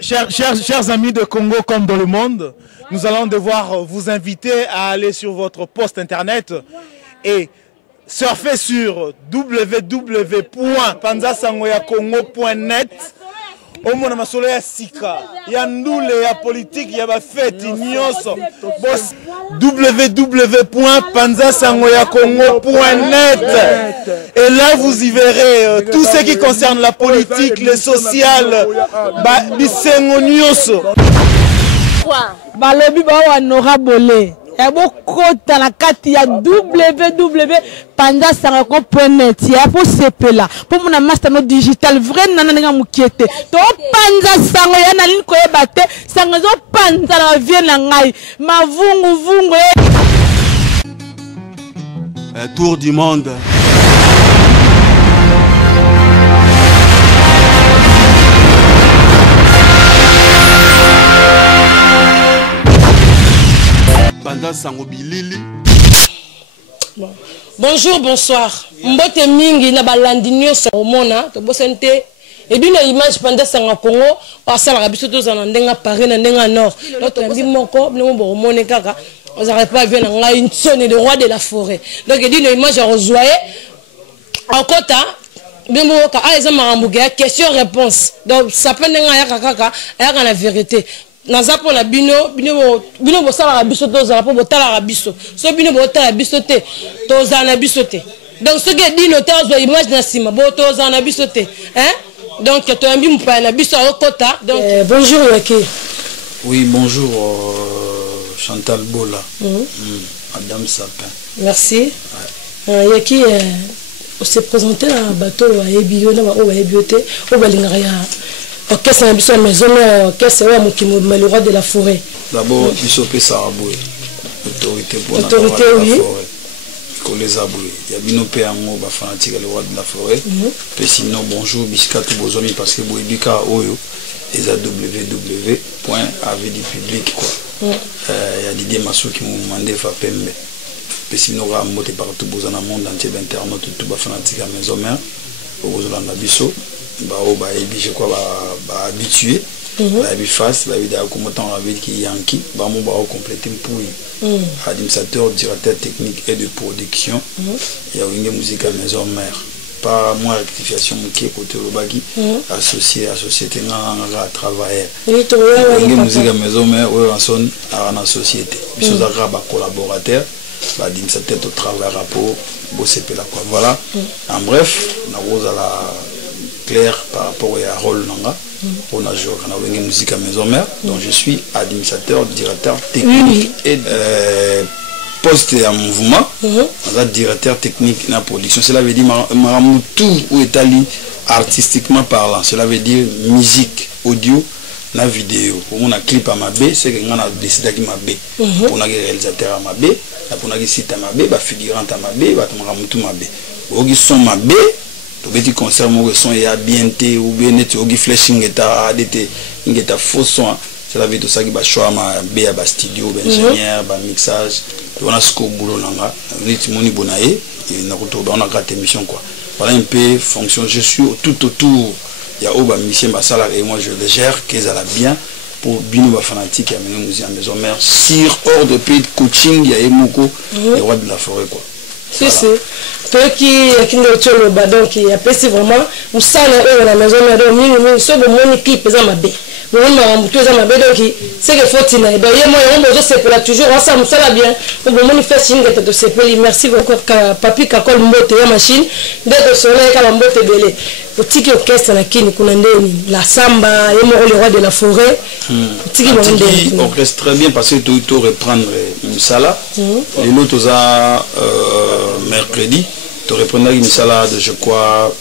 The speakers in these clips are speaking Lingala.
Chers amis de Congo comme dans le monde, nous allons devoir vous inviter à aller sur votre poste internet et surfer sur www.panzasangoyacongo.net. Omona masolo ya sika ya ndule ya politique ya bafeti nyonso www.panzasangoyacongo.net. et là vous y verrez tout ce qui concerne la politique, le social, bisengo nyonso balobi ba honorable kota na kati ya www.panzasangoyacongo.net ya po sepela po mona master no digital vrai nana nga mukiete to panza sango ya na liko yebate sango zo panza na vie na ngai mavungu vungu tour du monde. Bonjour, bonsoir. Mbote mingi na balandi nyonso omona to bosente et bien image Panza Sango Congo pasala rabiso to za ndenga Paris na ndenga nord to mbi moko bino bo omone kaka on n'arrête pas bien nga une sonne de roi de la forêt donc il dit une image rejoyé en kota bien ka aiza marambuga question réponse donc ça peut ndenga ya kaka ya la vérité naza pour la bino bo sala biso to za po botala biso so bino botala biso te to za na biso te donc ce que dit notaire zo image na sima bo to za na biso te hein donc to ambi mpa na biso au kota donc bonjour Yaki. Oui, bonjour Chantal Bola. Madame Sapin. Merci. Yaki on s'est présenté à bateau à Ebio na o Ebiote o balingaya. Ok, c'est un biso maison, ok, c'est le roi de la forêt. D'abord, biso pe saraboué. Autorité pour la forêt. Les aboués. Il y a bino pe ango ba fanatique le roi de la forêt. Puis sinon bonjour bisika tout bozomi parce que boibika oyo les www.avdpublic quoi. Il y a Didier Massou qui m'ont demandé fa pembe. Puis sinon ra moté partout bozana monde entier d'internet tout ba fanatique à maison mère. Bozolanda biso. Je crois habitué face qui Yankee compléter pour administrateur directeur technique et de production il y a une musique à maison mère pas moi rectification qui est côté Lobaki associé à société à travailler une musique à maison mère ou en son à la société ils sont collaborateurs administrateur au travail rapport bosser là quoi voilà en bref na rose à la clair par rapport à rôle nanga on a joué on a une musique à maison mère donc je suis administrateur directeur technique et poste en mouvement directeur technique dans la production cela veut dire tout ou étali artistiquement parlant cela veut dire musique audio la vidéo on a clip à ma b c'est que on a décidé que ma b on a réalisateur à ma b on a site à ma b figurant à ma b tout ma b on son ma b to beti concert mo son ya bien te ou bien net ogi flashing eta adete ingeta faux son cela veut tout ça qui ba choix ma b ya ba studio ba ingénieur ba mixage on a ce ko boulot nanga nit moni bonaye et na ko on a gratté mission quoi voilà un peu fonction je suis tout autour il y a oba mission ba sala et moi je le gère qu'ils ala bien pour bino ba fanatique ya musique à maison mère sur hors de pays de coaching il y a Emoko les rois de la forêt quoi. Si, si. Toi qui est donc il y a vraiment où ça la maison mais so bon mon équipe ça m'a bé bon tout ça m'a bé donc c'est que faut il donc moi on besoin c'est pour toujours ensemble ça va bien bon mon fasting de c'est pour merci beaucoup papi kakol mbote ya machine de soleil kala mbote belé petit orchestre na kini kuna ndeni la samba et le roi de la forêt petit orchestre très bien parce que tout reprendre une sala les autres mercredi tu reprendras une salade je crois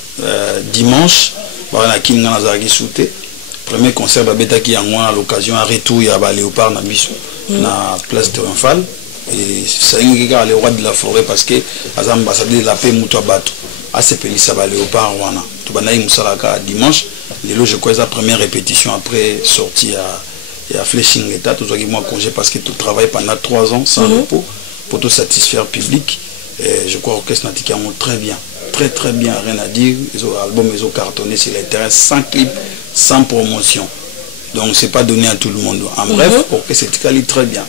dimanche voilà qui n'a pas sauté premier concert babeta qui a moi à l'occasion à retour il y a ba léopard na biso na place triomphale et c'est un gars le roi de la forêt parce que as ambassadeur de la paix muto bato a sepeli ça ba léopard wana to banayi musalaka dimanche lelo je crois la première répétition après sortie à flashing état tout ça qui moi congé parce que tu travailles pendant 3 ans sans repos pour tout satisfaire public. Et je crois que l'orchestre Natika ont très bien, rien à dire. Ils ont album, ils ont cartonné sur les terrains, sans clip, sans promotion. Donc c'est pas donné à tout le monde. En bref, orchestre c'est très bien.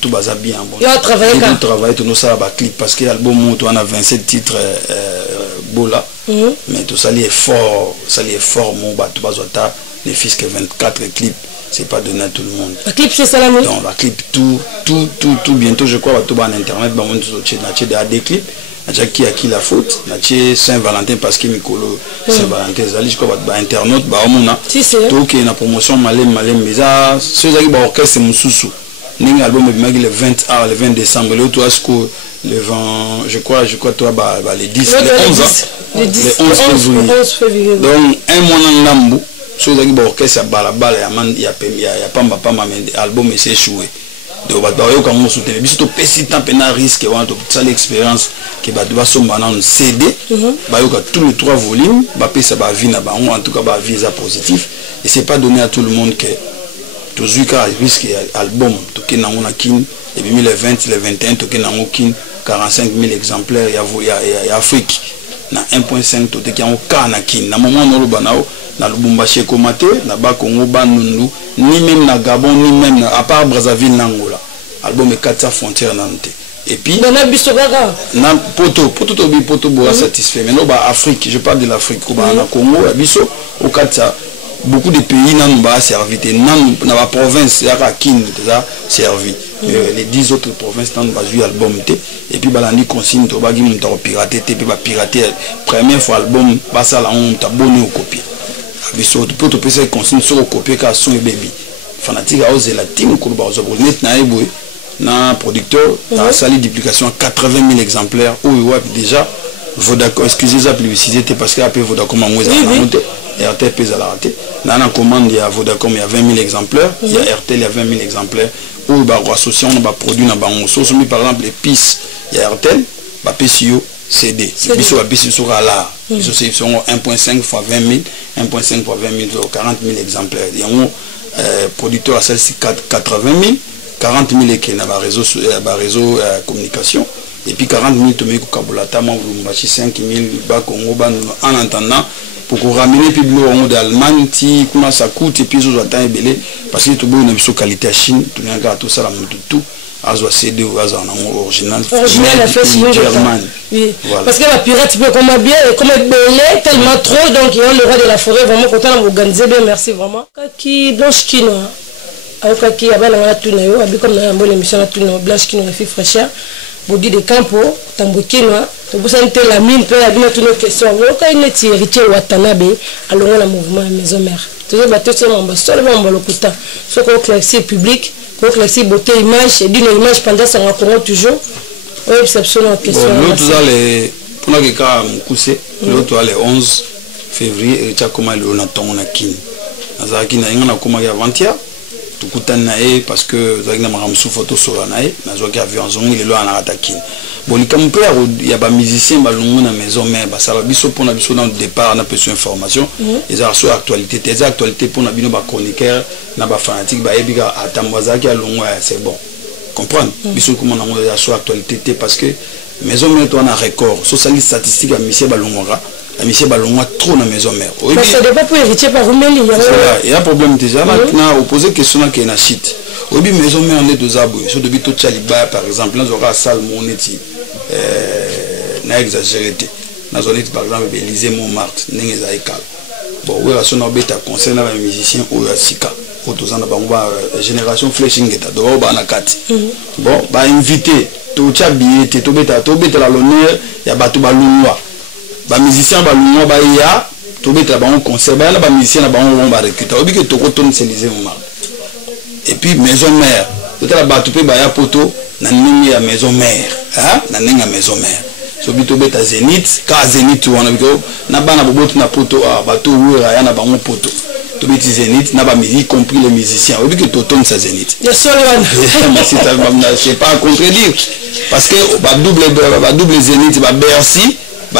Tout basa bien. Il a travaillé quand travailler tout ça ba clip parce que l'album on a 27 titres bola. Mais tout ça est fort, mon ba tout bazota les fils que 24 clips, c'est pas donné à tout le monde. La clip c'est ça la musique. Donc la clip tout bientôt je crois va tout en internet ba on tu des clips. Qui a qui la faute na Saint-Valentin parce que Mikolo Saint-Valentin zali je crois ba internaute ba omona tout qui na promotion malem mais ça ceux qui ba orchestre mususu ning album le 20 le 20 décembre le toi le 20 je crois toi ba les 10 les 11 février donc un mois ngambu ceux qui ba orchestre bala ya pamba mais album c'est échoué. Donc quand on soutient mais surtout petit temps pena risque on ça l'expérience que ba doit somba na CD ba yo tous les 3 volumes ba pesa ba vie na ba en tout cas ba visa positif et c'est pas donné à tout le monde que tout zuka risque album to ke na on kin et puis le 20 le 21 to ke na on kin 45 000 exemplaires ya Afrique na 1.5 to te ki on kana kin na moment no lo banao na Lubumbashi Komate na ba Congo Bandundu ni même na Gabon ni même à part Brazzaville Angola album est 4 frontières nanté et puis na bisogara na poto boa satisfait mais no ba Afrique je parle de l'Afrique ba na Congo biso au 4 beaucoup de pays nan ba servi nan na ba province ya kin déjà servi les 10 autres provinces nan ba jouer album té et puis balandi consigne to ba gi mu ta pirater té pe ba pirater première fois album ba ça la on ta bonné au copier biso pour te penser consigne sur copier ka son baby fanatique a osé la team ko ba zo net na eboy na producteur ta sali duplication 80 000 exemplaires ou déjà Vodacom excusez la publicité parce que après Vodacom a moins à monter RTL pèse à la rater na commande il y a Vodacom il y a 20 000 exemplaires il y a RTL il y a 20 000 exemplaires ou ba association on ba produit na ba on soumis par exemple les pistes il y a RTL ba PCO CD biso ba biso sur la biso c'est 1.5 fois 20 000 1.5 fois 20 000 40 000 exemplaires il y a un producteur à celle-ci 80 000 40 000 et na ba réseau communication et puis 40 000 to meko kabulata ma Lubumbashi 5 000 ba Congo ba en attendant pour qu'on ramène puis l'eau d'Allemagne ti comment ça coûte et puis aux attend belé parce que tout bon na biso qualité à Chine tout nga tout ça la tout azo CD ou azo en original la fait Germanie oui voilà. Parce que la pirate peut comme bien et comme belé tellement trop donc il y a le roi de la forêt vraiment content d'organiser bien merci vraiment qui blanche kino avec qui abana na tout na yo abi comme na bonne émission na tout na blanche kino la fille fraîcheur bodi de campo tambokino to busante la mine pe abina tout nos questions ko ine ti héritier Watanabe alonga na mouvement maison mère to ba to se mamba seulement lokuta so ko classé public ko classé beauté image et d'une image pendant ça on comprend toujours oui exception en question l'autre les pour que ka mukuse l'autre les 11 février et comment le na ton na kin azaki na ngana kuma ya avant-hier tukutana parce que zagina maramsu photo sur la nae na zoki avion zongi le lo ana attaquer bon ni comme père il y a ba musicien balungu na maison mais ba sala biso pour na biso dans le départ na besoin information les arso actualité des actualités pour na bino ba chroniqueur na ba fanatique ba ebiga atambwazaki alungu c'est bon comprendre biso comment na mo arso actualité parce que maison mais toi na record socialiste statistique à monsieur balungora Michel Balonga trop dans maison mère. Mais ça devait pas hériter par Roumeli. Il y a un problème déjà. Maintenant, opposé question qui est na shit. Au début maison mère on est deux aboués. Sur depuis tout Chaliba par exemple, là on aura salle mon eti. Na exagéré. Na zone par exemple Élysée Montmartre, n'engeza ekal. Bon, oui la son obeta concerne les musiciens ou sika. Autour na bangwa génération flashing eta do ba na kati. Bon, ba invité tout chabié, tout beta la l'honneur, ya batu balungwa. Ba musicien ba lungo ba ya to beta ba on concert ba na ba musicien na ba on ba recruter obi que to ko ton Élysée Montmartre et puis maison mère to la ba to pe ba ya poto na ningi ya maison mère na ninga maison mère so bito beta Zénith ka Zénith wana biko na bana boboto na poto ba to wura ya na ba on poto to beti Zénith na ba musique compris les musiciens obi que to ton sa Zénith bien sûr c'est pas à contredire parce que ba double Zénith ba Bercy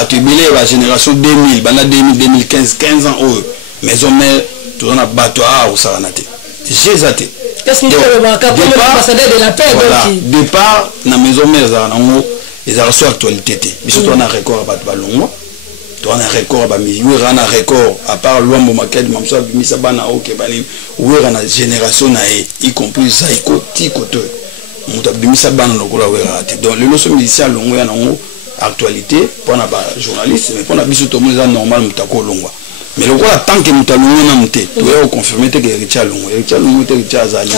tu bilé la génération 2000 bana 2000 2015 15 ans maison mère tout on a bateau ou saranate j'ai zaté qu'est-ce que le ambassadeur de la paix départ na maison mère za nango les arso actualité biso to na record ba balongo tu as un record ba mi oui un record à part Luambo Makel mamso bimisa bana OK bani oui na génération na y compris Zaiko Tikoto muta bimisa bana lokola wera te donc le loso musicien longo ya nango actualité pour na ba journaliste mais pour na biso to moza normal mutako longwa mais lokola tant que mutalongo na mute tu es confirmer que Richard Longo te Richard Zali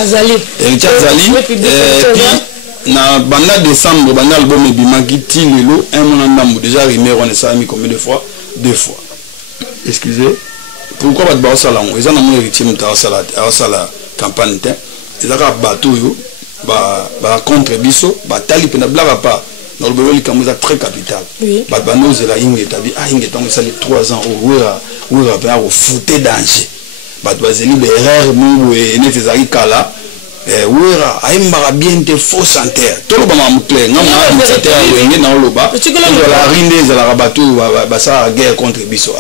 na banda décembre banda album ebimaki ti lelo un mois ndambo déjà rimé on est ça mis combien de fois 2 fois excusez pourquoi ba ba sala on ezana mo héritier muta sala campagne te ezaka bateau yo ba contre biso ba tali pena blaga pas dans le bébé comme ça très capital ba banoze la inge tabi inge tant ça les 3 ans au ba au fouter danger ba doazeli be erreur mu et ne tezaki kala wera aimba bien te faux santerre tout le bama mukle ngama santerre wenge na oloba la rinde za la rabatu ba sa guerre contre biso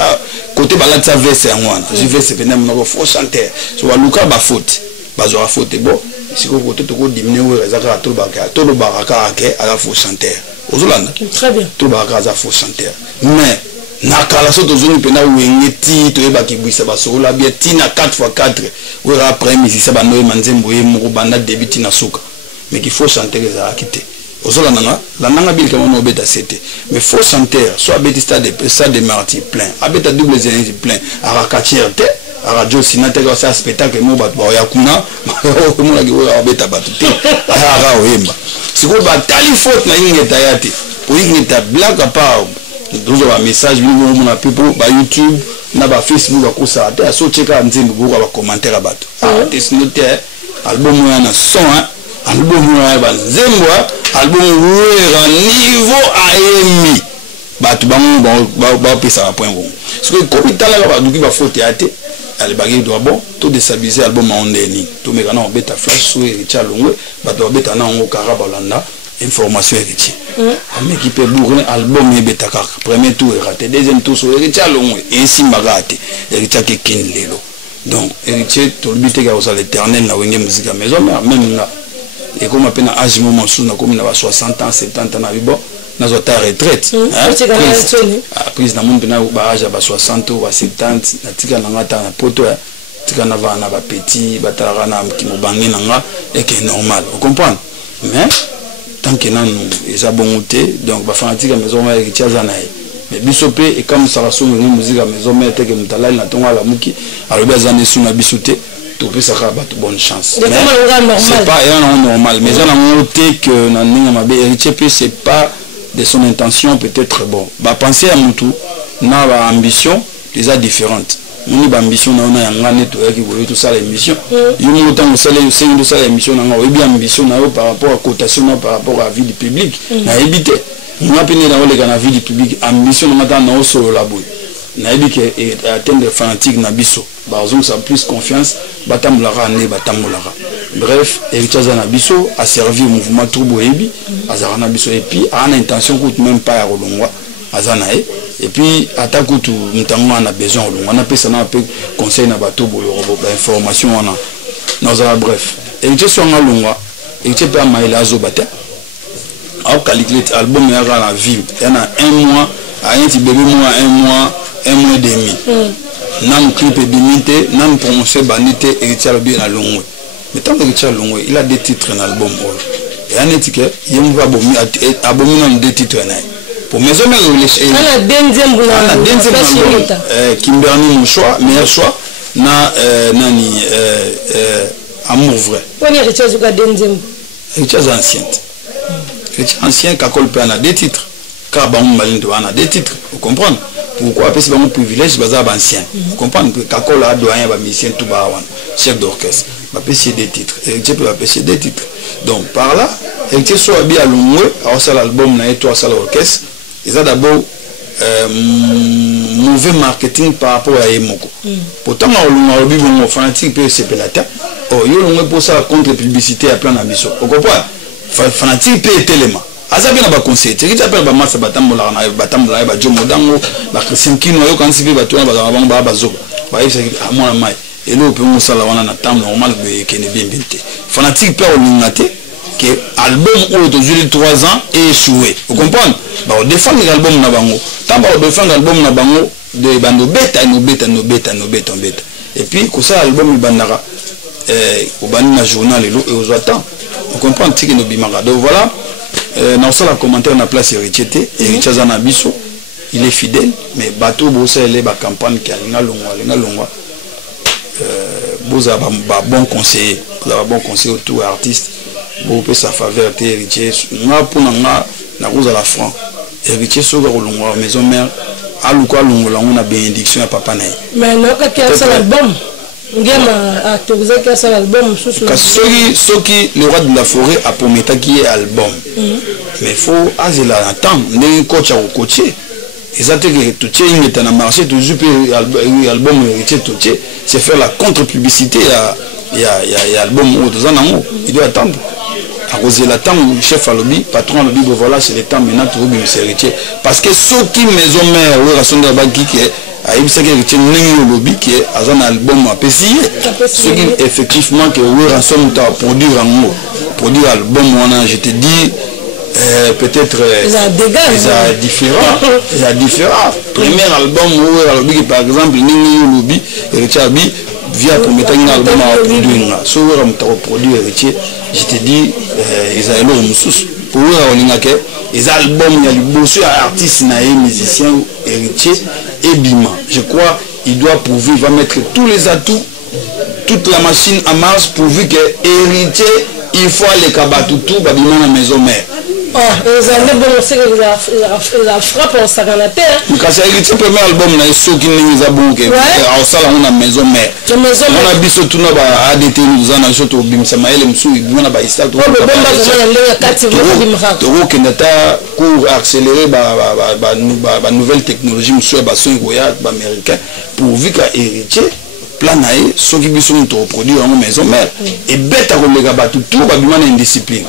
côté balatsa veste en wana je veste pena mo faux santerre so waluka ba faute ba zo faute bon siko côté to ko diminuer wera za ka tout le baraka ke à la faux santerre ozolanda très bien tout baraka za faux santerre mais nakala soto zoni pena wenge ti to eba kibwisa basola bien ti na 4x4 wera après misi sa banoye manzembo ye moko banda débit na suka mais qu'il faut chanter za akite osola nanga la nanga bil kama no beta c'était mais faut chanter soit beti stade de martyr plein abeta double zénith plein ara kacherte ara jo sinate ko sa spectacle mo bat ba ya kuna mo la ki abeta batute ara oyemba siko ba tali faute na ingeta yate pour ingeta black apart dozo ba message bino mo na people ba YouTube na ba Facebook ba ko sa te so cheka nzembo ko ba commentaire bato this note album ya na son album ya ba nzembo album ya niveau aemi bato ba pesa point bon parce que comme itala ba duki ba faute ate ale bagi do bon to déstabiliser album en ndeni to me kana beta flash so Richard Longo bato beta na ngo karaba landa information héritier mais qui peut bourrer album et betaka premier tour raté deuxième tour sur Richard Longo et simbaga raté Richard ke kin lelo donc héritier to le but ga osala l'éternel na wenge musique maison même là et comme appena âge moment sous na comme na 60 ans 70 ans na bibo na zo ta retraite prise na monde na ba âge ba 60 ou ba 70 na tika na ngata na poto tika na va na ba petit batara na ki mo bangi na nga et que normal vous comprenez mais tant que non ils a bon goûté donc ba fanatique à maison avec Tchazanaï mais bisopé et comme ça rassure une musique à maison mais que mutala na tonga la muki alors bien zane sous na bisoté tout peut ça ba bonne chance c'est pas normal mais on a noté que na ninga mabe héritier c'est pas de son intention peut-être bon ba penser à mutu na ba ambition déjà différente moni ba ambition na ona yanga neto yaki boyo tout ça l'émission yo mo tant ça tout ça l'émission na ngo bien ambition na yo par rapport à cotation par rapport à vie du public na éviter moi pene na ole kana vie du public ambition na mata na solo la boy na éviter et atteindre fanatique na biso ba ozon ça plus confiance batamulaka ne batamulaka bref héritier na biso a servi au mouvement turbo ebi azana biso et puis a une intention coûte même pas ya kolongwa azana et puis attaque tout mutango on a besoin on a pesa na peu conseil na bato boyo ba information on a bref héritier so ngalongwa héritier pa maila zo bata au calculate album ya la vie il y en a 1 mois a un petit bébé mois 1 mois et demi nan clip bimité nan promotion banité héritier bien na longwe mais tant que Richard Longo il a des titres dans l'album et un étiquette il me va abominant des titres pour maison mais on a deuxième Kimberly mon choix meilleur choix na nani amour vrai on est Richard Zuka deuxième Richard ancien Kakol pe na des titres car ba malindo ana des titres vous comprenez pourquoi parce que mon privilège bazar ancien vous comprenez que Kakol a doyen ba musicien tout ba wan chef d'orchestre va pêcher des titres et tu peux pêcher des titres donc par là et tu sois bien à l'ongwe alors ça l'album na et toi ça l'orchestre ils a d'abord mauvais marketing par rapport à Emoko pourtant on a vu mon fanatique peut se pelata oh yo l'ongwe pour ça contre publicité à plein ambition vous comprenez fanatique peut tellement azabi na ba conseil tu appelles ba massa batambola na batambola ba jomo dango ba Christian Kino yo quand si ba toi ba bazo ba yesa amona mai et là on peut on sala wana na tam normal be kene bien binté fanatique pe olingate que album où de 3 ans est échoué. Vous comprenez? Bah on défend l'album na bango. Tant on défend l'album na bango de bando beta. Et puis comme ça album bandara au bani na journal et aux attend. Vous comprenez que nos bimara. Donc voilà, dans ça la commentaire na place héritier Zana Bisso. Il est fidèle, mais bateau bossa elle est ba campagne qui a linga longwa. Vous avez un bon conseiller, autour artiste. Vous pouvez sa faveur héritier. Moi pour na cause à la franc. Héritier sur le maison mère. À l'ouka on a bénédiction à papa naï. Mais non quand il y a l'album. Ngema autorisé qu'il y a l'album. Ceux qui le roi de la forêt a promis qui est album. Mais il faut azela attendre. Ne coach à coacher. Exactement que tout est dans le marché, tout album héritier tout c'est faire la contre-publicité à album aux ans. Il doit attendre. À cause de la temps où chef à lobby, patron à lobby, voilà c'est le temps maintenant tout le c'est héritier. Parce que ceux qui maison mère ou raison de la banque qui est à il s'est héritier au lobby qui est à un album à PCI. Ceux qui effectivement que ou raison de produire un produire album je te dis. Peut-être c'est différent. Premier album où par exemple Ningi Lobby héritier via pour mettre un album à produire so produire héritier je te dis ils ont l'homme sous pour les albums il y a le bossé artiste musicien héritier et bima je crois il doit prouver il va mettre tous les atouts toute la machine en marche pourvu que héritier il faut aller kabatu tout babima la maison mère. Oh, ils ont bon aussi la frappe en saganateur. Quand c'est le premier album là, ceux qui nous a bouqué. En salle on a maison mère. On a biso tout na ba ADT nous en a surtout bim Samael msu on a ba histoire tout. To que nata cours accéléré ba nouvelle technologie msu ba son goya ba américain pourvu qu'à héritier plan naé ceux qui biso nous produire en maison mère et bête à kolega ba tout ba bima na indiscipline.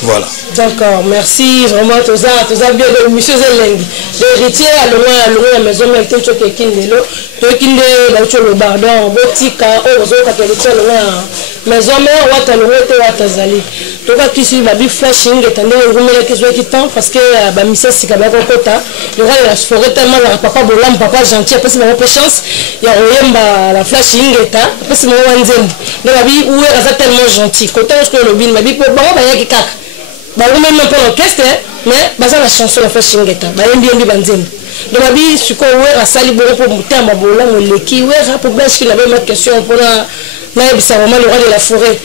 Voilà. D'accord, merci vraiment tout ça bien de monsieur Zelengi. L'héritier à loin la maison mais tout ce qui est là, tout qui est là sur le bardon, botika, ozo katolika loin maison mais wata loin te wata zali. Tout cas qui suit babi flashing et tandis on remet les questions qui temps parce que ba monsieur sikaba kokota, le roi de la forêt tellement la papa bolam papa gentil parce que ma chance ya oyemba la flashing et ta parce que moi wanzembo. Donc babi où est tellement gentil. Côté ce que le bin babi pour ba ya ki kaka. Bah on même pas l'orchestre mais baza la chanson la fait chingeta ba yembi banzembo donc babi suko wera sali boro pour mutamba bola moleki wera pour blanche qui la même question pour la bisa vraiment le roi de la forêt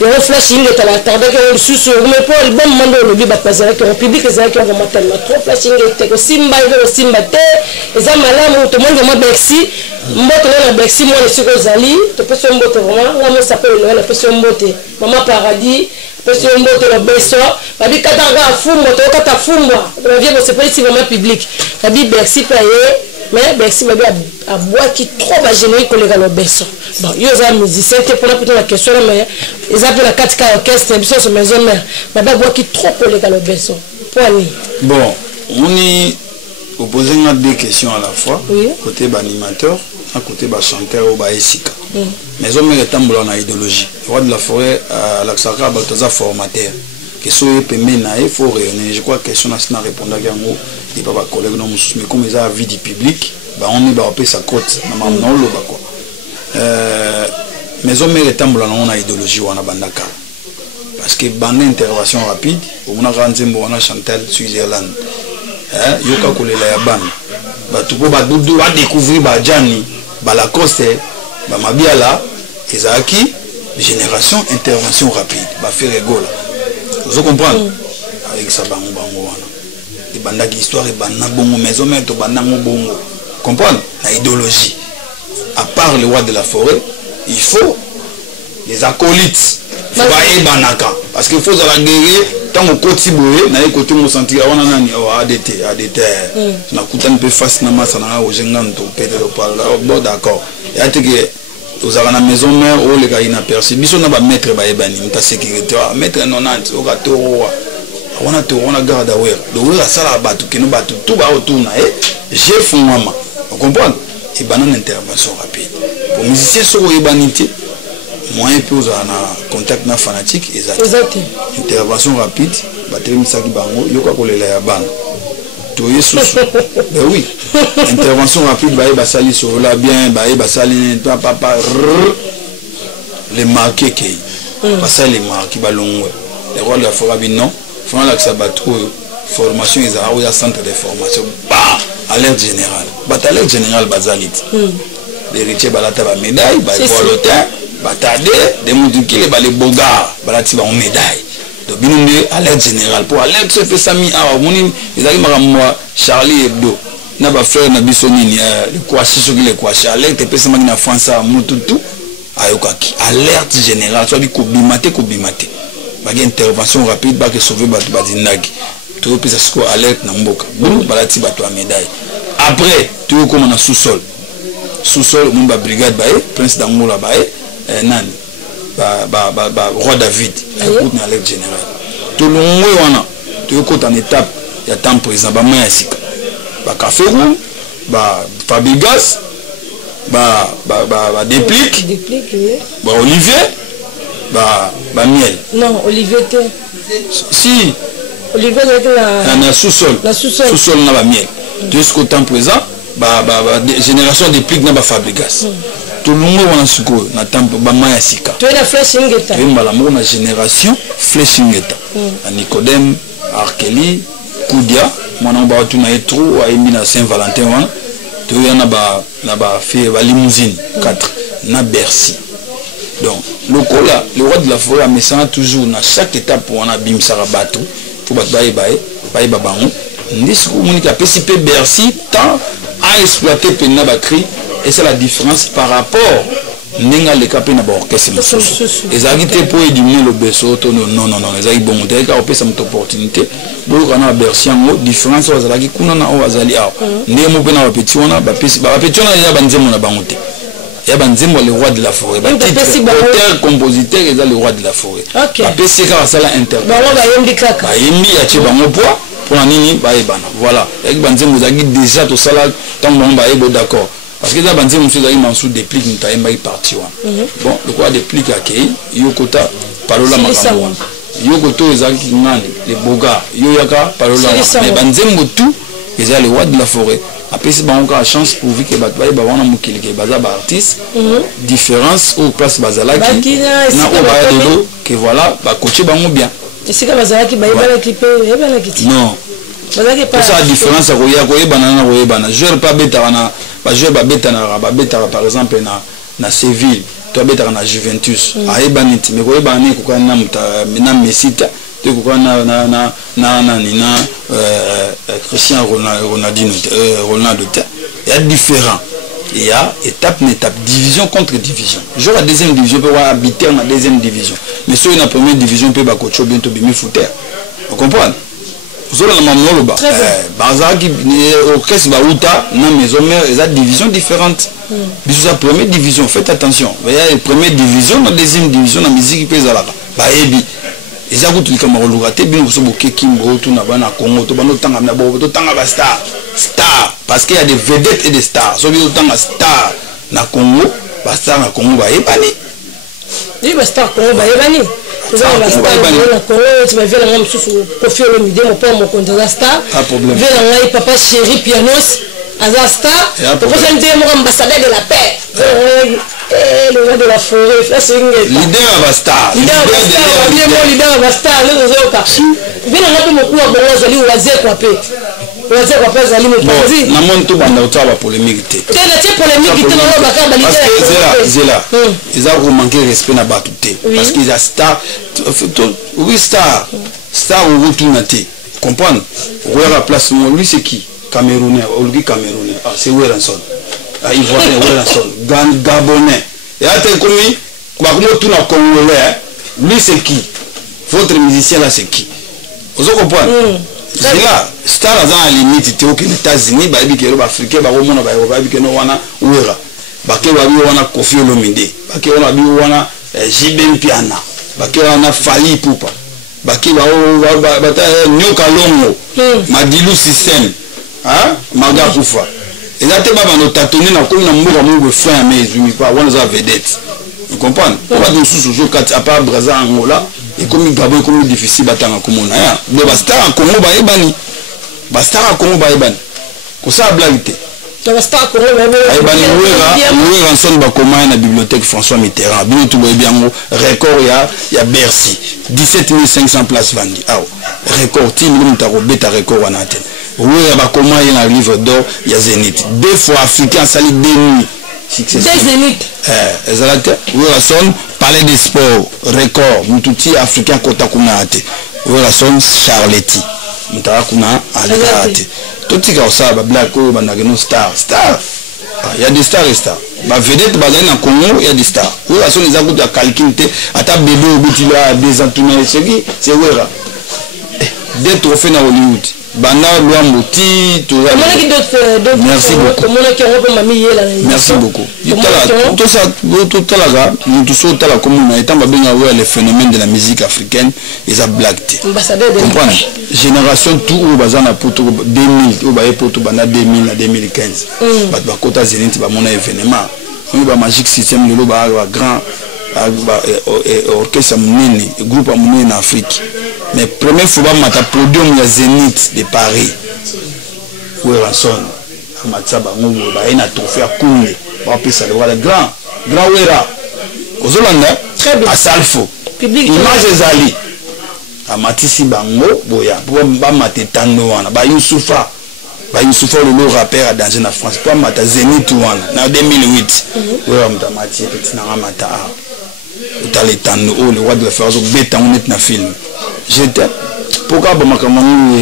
le flash chingeta la tarde que le susu mais pour le bon mando le biba passer que le public est qui vraiment tellement trop flash chingeta ko simba te eza malamu tout le monde mo Bexi mbote na Bexi moi le suko zali to peut se mbote vraiment la mo s'appelle le peut se mbote maman paradis parce que mbote le beso babi katanga fumbo to kata fumbo la vie c'est pas ici vraiment public babi Bexi payé mais Bexi babi a bois qui trop va générer que le beso bon yo za musicien te pour la question mais ils appellent la 4K orchestre biso sur maison mère babi bois qui trop pour le beso point bon on y opposé à deux questions à la fois côté animateur à côté chanteur ou esika mais on met tambola na idéologie roi de la forêt à l'axaka baltaza formateur que soit pemé na il faut rayonner je crois que question na répondre à yango et pas collègue non mais comme ils a vie du public bah on est ba sa côte na mamno lo ba quoi mais on met tambola na idéologie wana bandaka parce que bande intervention rapide on a Ranzembo on a Chantal Switzerland yoka kolela ya ban batu po ba dudu ba découvrir ba jani ba Lacoste ba mabiala ezaki génération intervention rapide ba faire rigola vous comprenez avec ça bango wana et bandaki histoire et banna bongo maison mais to banna bongo comprendre la idéologie à part le roi de la forêt il faut les acolytes faut ba banaka parce qu'il faut la guerre tant au côté boé na côté mo sentir on nani ADT na kutana pe face na masa na o jenganto peut-être par là bon d'accord et atike aux na maison mère o le gars inaperçu biso na ba mettre ba ebani mta sécurité mettre 90 o gatoro on a garde aware do wera sala batu kino batu tout ba autourna j'ai fumama on comprend et banane intervention rapide pour musicien so ebanité moyen pour un contact na fanatique exact intervention rapide batterie saki bango yoka kolela ya bana toye susu ben oui intervention rapide baye basali sur la bien baye basali papa les marqués qui basali les marqués balongwe les rôles la fora non fona la sabato formation ils ont centre de formation bah alerte générale alerte générale bazalit l'héritier balata ba médaille ba volontaire batade des moudukile ba les bogards balati ba médaille donc binunde alerte générale pour alerte se fait sami a moni ezali makamwa Charlie Hebdo na ba frère na biso nini le kwashi soki le kwashi alerte pesa mangi na France mututu ayokaki alerte générale soit bi ko bimate ba intervention rapide ba ke sauver batu badinaki to pesa siko alerte na mboka bon balati batu a médaille après tu comme na sous-sol mumba brigade bae prince d'Angola bae nani ba roi David écoute na alerte générale tout le monde wana tu ko en étape ya temps présent ba maya sika ba café roux ba Fabigas ba déplique ba Olivier ba miel non Olivier si Olivier na sous-sol na ba miel jusqu'au temps présent ba génération déplique na ba Fabrigas tout le monde wana siko na tempo ba maya sika tu es la flèche ngeta mbala mo na génération flèche ngeta na Nicodème Arkeli Koudia mwana ba tu na etro aimbi na Saint-Valentin wana tu yana ba fait ba limousine 4 na Bercy donc le cola le roi de la forêt mais ça toujours na chaque étape on a bimsara bateau pour baye bango ndisiko moni ka PCP Bercy tant à exploiter penna bakri et c'est la différence par rapport ninga le capé na ba orchestre ezali te pour éliminer le beso non ezali bon monter ka opesa une opportunité bo kana Bercy ngo différence wazalaki kuna na wazali aw ndemo pe na ba petit wana ba petit wana ya banzemo na bango te ya banzemo le roi de la forêt ba auteur compositeur et le roi de la forêt ba PC ka sala interprète ba yembi kaka ba yembi ya che bango poa pour nini ba ebana voilà et banzemo zaki déjà to sala tant bon ba ebo d'accord parce que za banzemo so zaki mansou déplique ntaemba parti wana bon le quoi déplique akei yokota parola makambo yokoto ezaki ngani les bogards yoyaka parola mais banzemo tout ils ont le roi de la forêt après c'est bon encore chance pour vu que ba wana mukili ke baza ba artiste différence au place bazalaki na o ba de que voilà ba coacher bango bien et c'est que bazalaki ba yeba l'équipe yeba la kiti non bazalaki pas ça différence ko ya ko yeba na ko yeba na joueur pas beta wana ba joueur ba beta par exemple na Séville to beta na Juventus ayeba niti mais ko yeba ni ko kana na Messi tu comprends na Cristiano Ronaldo il y a différent il y a étape division contre division genre la deuxième division peut habiter dans la deuxième division mais sur la première division peut ba coach bientôt bimi footer vous comprenez vous avez la mamolo ba bazaki orchestre ba uta na maison mère et division différente biso sa première division faites attention il y a la première division la deuxième division la musique peut za là ba ebi ezako tulika makolukate bino kusobo kekimbo to na bana Congo to bano tanga na bo to tanga ba star parce qu'il y a des vedettes et des stars so bino tanga star na Congo ba star na Congo ba ebani ni ba star Congo ba ebani to ba star na Congo tu va vers ngam susu Koffi Olomide mo pa mo kontra star vers ngai papa chéri pianos aza star to ko sente mo ambassadeur de la paix le roi de la forêt là c'est une leader va star leader va star le zoka vile ngapi mkuu wa bongo zali waze kwa pe zali mpanzi na monto banda utaba polémique te tena te polémique te na ba ka ba leader zela ils ont manqué respect na batu te parce qu'ils a star oui star ou retourna te comprendre roi place lui c'est qui Camerounais ah c'est Weranson Ivoirien Weranson Gabonais et à tel comme tout na Congolais lui c'est qui votre musicien là c'est qui vous comprenez c'est là star à la limite te aux États-Unis ba bi ke ba africain ba romona ba bi ke no wana wera ba ke ba bi wana Koffi Olomide ba ke wana bi wana JB Piana ba ke wana Fally Ipupa ba ke ba Nyoka Longo Madilu System Maga Kufa et là te baba no tatoni na komi na mboka mungu frère mais izumi pa wana za vedette Vous comprenez? Pourquoi nous sommes toujours à part Brazza Angola et comme Gabon comme difficile battre comme on a. Donc basta à Congo baebani. Basta à Congo baebani. Comme ça blagité. Basta à Congo baebani. Nous rançon bakoma na bibliothèque François Mitterrand. Bien tout bien record il y a Bercy. 17 500 places vendues. Ah record team nous t'a beta record en Athènes. Oui, bakoma il y a un livre d'or, il y a Zénith. Deux fois africain sali des nuits. Des Zénith. Exactement. Oui, son palais des sports record. Mututi africain kota kuna ate. Oui, son Charletti. Mutara kuna alika ate. Tout ce qu'on sait, black ou banageno star. Il y a des stars et stars. Bah vedette bazali na Congo, il y a des stars. Oui, son les agout à calculter. Ata bébé au bout il a des entournements. C'est Wera. Des trophées na Hollywood. Bana Luamouti, tout ça. Merci beaucoup. Merci beaucoup. Tout ça, tout là, nous tous autres là comme on a été bien aware les phénomènes de la musique africaine, ils ont blagué. Comprenez? Génération tout au bazana pour 2000, au baye pour tout bana 2000 à 2015. Bah kota Zénith bah mon événement. On va Magic System le ba grand orchestre munene groupe munene en Afrique. Mais première fois mata podium ya Zénith de Paris. Où ranson amatsaba ngobo ba ina trophée Koulé. Ba pesa le voilà grand wera. Ozolanda à Salfo. Image ezali. Amatisi bango boya ba matetano wana ba Youssoufa le rappeur à danger en France. Pas mata Zénith wana na 2008. Wera mtamati petit na mata. Le roi de la faire bêta on est na film. J'étais pourquoi bamakamani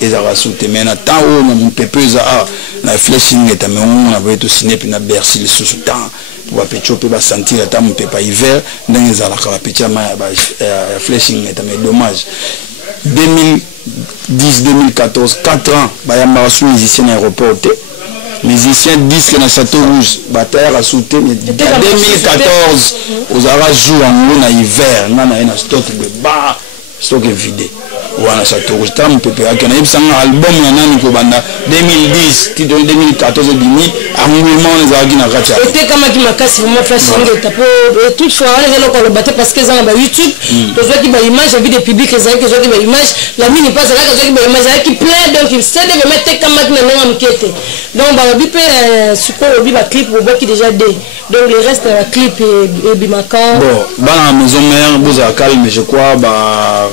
et ça rasoute mais na temps où mon pépé ça na flashing est mais on a été ciné puis na Bercy le sous-temps pour péchoper ba sentir ta mon pépé hiver dans les ala ka pécha ma flashing est mais dommage 2010 2014 4 ans ba ya marasu musicien aéroport musicien disque na Château Rouge bataille à sauter mais 2014 aux ara jour en na hiver na stock de bar stock est vidé wana Château Rouge tam pepe akena ibsanga album ya nani ko banda 2010 ti 2014 bini engouement les argi na kacha était kama ki makasi vraiment flashing tapo toute fois on les lokolo batte parce que ça ba YouTube to zo ki ba image vie de public ça que zo ki ba image la mini passe là que zo ki ba image qui plaît donc il sait de mettre kama ki na nga mkete donc ba bipe suko obi ba clip bo ki déjà dé donc le reste la clip et bimaka bon bana maison mère boza calme je crois ba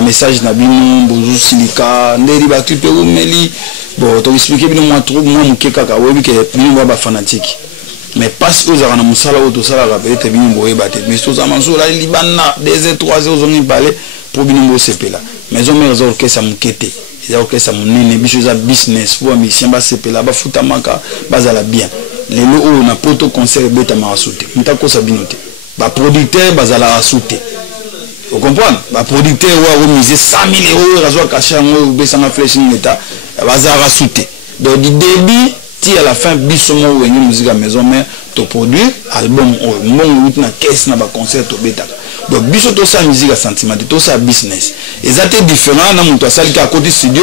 message na bino bozu silika nderi ba clip ou meli bon to expliquer bino moi trop moi mukeka ka webi ke bino ba fanatique mais parce que za na musala o to sala ka peut-être bino boye ba te mais so za manzo la libana 2-3 heures on parler pour bino bo sepela maison mère za que ça mukete za que ça munene biso za business pour mission ba sepela ba futamaka bazala bien lelo o na poto concert beta ma sauter mutako sa binote ba producteur bazala sauter. Vous comprenez? Le producteur a remisé 100 000 euros, il a caché un mot, il a flèche en état, il a sauté. Donc, du début, à la fin, bissomo ou une musique à maison mère, tu produis, album, mon route na caisse, na ba concert, tu bêta. Donc, bisso tout ça musique à sentiment, tout ça business. Et ça c'est différent, na mon toisal qui à côté studio,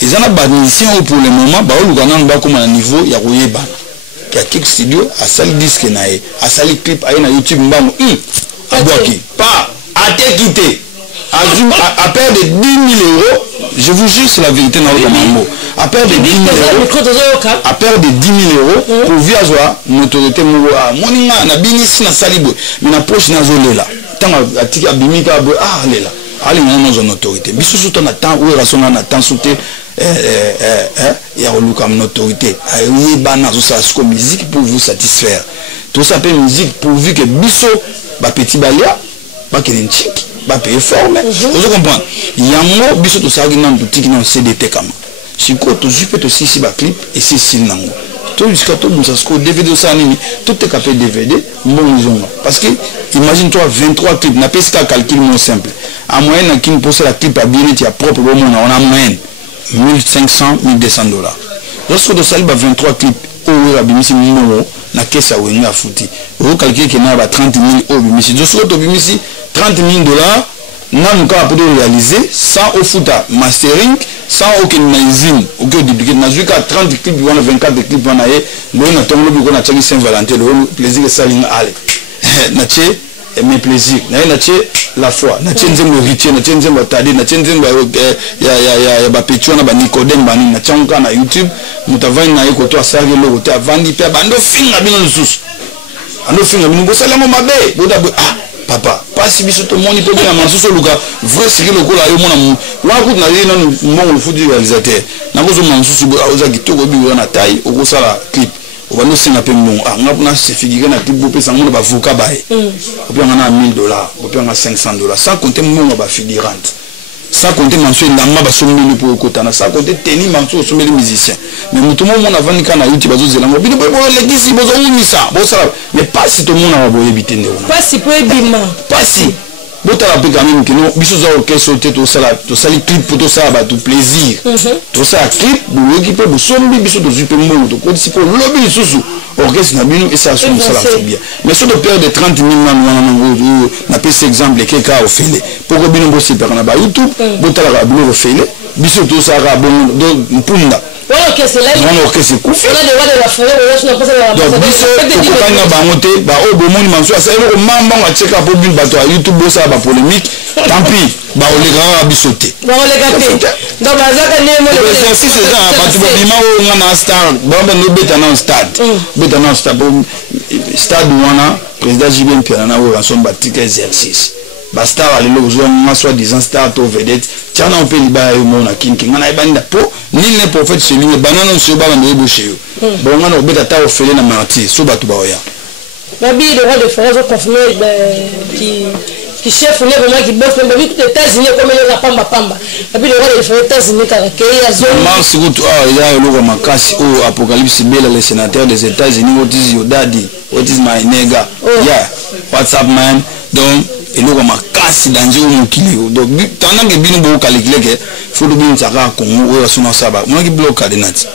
ils en a pas mission pour le moment, bah, ou gagnant ba comme à niveau, il y a rouillé ban. Qui a quelques studios, à salle disque nae, à salle clip, à YouTube, mbamo, à boaki, pas. A te quitté à perdre de 10 000 euros, je vous jure c'est la vérité dans le mambo. À perdre de 10 000 euros, à perdre de 10 000 euros pour via joie, notoriété moua, moninga na binis na salibo, mais na poche na zolela. Tant à tika bimika bo ah lela. Ali na zone autorité. Biso surtout na temps où rason na temps souté ya oluka autorité. Ayi bana zo sa sko musique pour vous satisfaire. Tout ça peut musique pourvu que biso ba petit balia pas qu'il est chic, pas payer fort, mais vous comprenez. Il y a un mot, biso to sagi nan to tiki nan CDT kama. Si quoi to jupe to si ba clip et si nango. To jusqu'à tout ça ce DVD ça anime, tout est capé DVD, bon zonga. Parce que imagine toi 23 clips, n'a pas ce calcul mon simple. En moyenne qui me pose la clip à bien être propre bon on a moyenne 1500 $1200. Lorsque to sali ba 23 clips au rabimisi numéro na kesa wenga futi. Vous calculez que na ba 30 000 au bimisi. Je souhaite au bimisi $30 000 nan ka pour réaliser sans au futa mastering sans aucun usine aucun dupliquer na zuka 30 clips 24 clips wana ye le na tongo bi ko na chaki Saint Valentin le plaisir salinga ale natie mes plaisirs natie la foi natie nzembo héritier natie nzembo atadi natie nzembo ya bapetio na banicodème bani natie nka na YouTube mutavani na yeko to asari loko te avandi pe bando finga bino lususu ando finga bino bosalango mabe boda papa pasi biso to moni pe na mansuso luka vrai siki lokola yo mona wakuti na yena mbongo le fudi réalisateur na kozo mansusu oza kitoko bi na taille okosala clip obando singa pe mbongo ngapuna se figure na clip bope sango ba vuka bae opianga na $1000 opianga $500 sans compter mbongo ba figurante sans compter mensuel ndamba ba sombeli pour kotana sans compter tenir mensuel sombeli musicien mais mutumo mona vanika na YouTube bazo zela mobili bo legisi bozo umisa bosala mais pas si to mona ba boye bitende pas si po ebima pas si botala pe quand même que non biso za orchestre te to sali clip pour to ça ba tout plaisir to ça clip bo équipe bo sombi biso to zupe mbongo to kodisi ko lobby susu orchestre na bino et ça sonne ça fait bien mais sur de perdre 30 000 na pese exemple keka au fele pour que bino bo se perdre na ba YouTube botala ba bino fele biso to ça ra bon do mpunda voilà que c'est là on orchestre couffé on a des droits de la forêt on a pas la donc biso ko kanga ba ngote ba o bo moni manso ça ko mamba nga cheka po bil bato à YouTube bo ça ba polémique tant pis ba o le grand bisoté ba o le gâté donc bazaka nemo le si c'est ça bato ba bima o nga na star ba no beta na stade stade wana président Jibin Piana na o ransom batika exercice ba star alelo uzwa nga soit disant star to vedette tiana on peut liba yo mona kinki ngana ibanda po nil ne prophète celui banana so ba ndo eboshe yo bon ngana obeta ta ofele na martyr so batu ba oya babi le roi de France confirmé qui chef ne vraiment qui bosse même depuis les États-Unis comme les pamba babi le roi de États-Unis car que ya zone Mars gout ya lo makasi o apocalypse bela le sénateur des États-Unis what is your daddy what is my nigga yeah what's up man donc eloko makasi danger mokili donc tandis que bino bo calculer que faut le bien saka Congo o sona saba moi qui bloque cadenat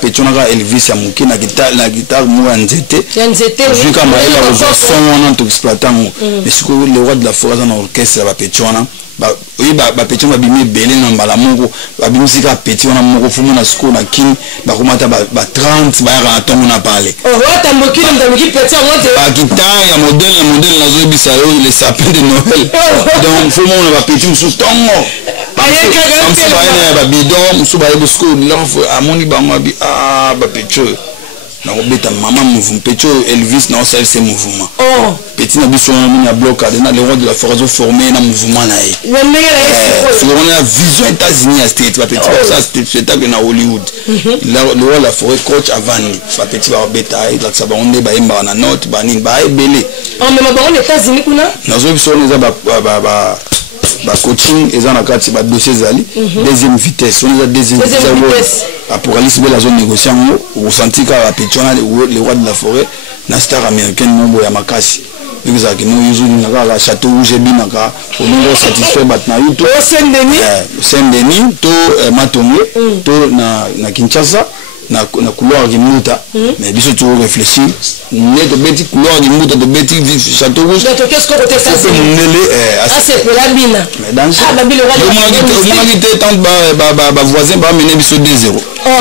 petionaka Elvis ya moki na guitare mo nzete jusqu'à maela aux sons on to exploitant mais ce que le roi de la forêt dans orchestre ba petiona ba petiona bimi belé na mbala moko ba bimusika petiona moko fumu na siko na kin ba komata ba 30 ba ya tongo na parler roi moki petiona ba guitare ya modèle na zo bisa yo les sapins de Noël donc fumu na ba petiona sous tongo ba bidon musu ba yebsko l'enfant amoni bango bi ba petiona na obeta maman mouvement petio Elvis na osel ce mouvement petit na biso na bloc na le roi de la forêt formé na mouvement na e on a vision États-Unis à state petit ça spectacle na Hollywood le roi de la forêt coach avandi ba petit ba beta et là ça ba on ba imba na note ba ni ba ebele mais ba on États-Unis kuna na zo biso on ba coaching et na kati ba dossier zali deuxième vitesse on a deuxième vitesse apocalypse bela zone négociant au senti ka la petiona le roi de la forêt na star américaine nombo ya makasi exact no yuzu na ka château rouge binaka pour nous satisfaire batna yuto Saint-Denis to Matonge to na Kinshasa na couloir qui muta mais biso tu réfléchir ne de beti couloir qui muta de beti château rouge donc qu'est-ce qu'on peut faire ça c'est pour la bina mais dans ça on a dit tant ba voisin ba mener biso 2-0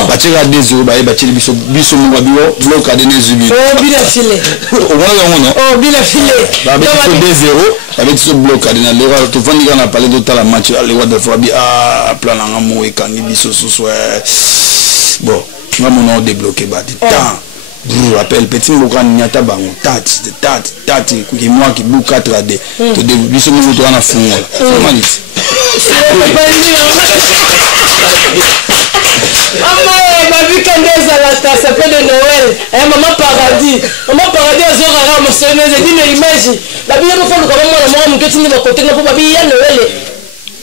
ba tira 2-0 ba tira biso mo biwo bloc à donner zubi bila filé bila filé ba biso 2-0 avec ce bloc à donner le roi to vandi kana parler de la match le roi de Fabi plan nga mo e kangi biso so bon moi mon nom débloqué ba du temps je rappelle petit mokan nyata bango tat qui moi qui bou 4D to de biso mo to na fungo comment dit babi kandeza la sapin de Noël maman paradis azora mo sene je dis l'image babi mo fo ko mo mo ketini ba côté ko babi ya Noël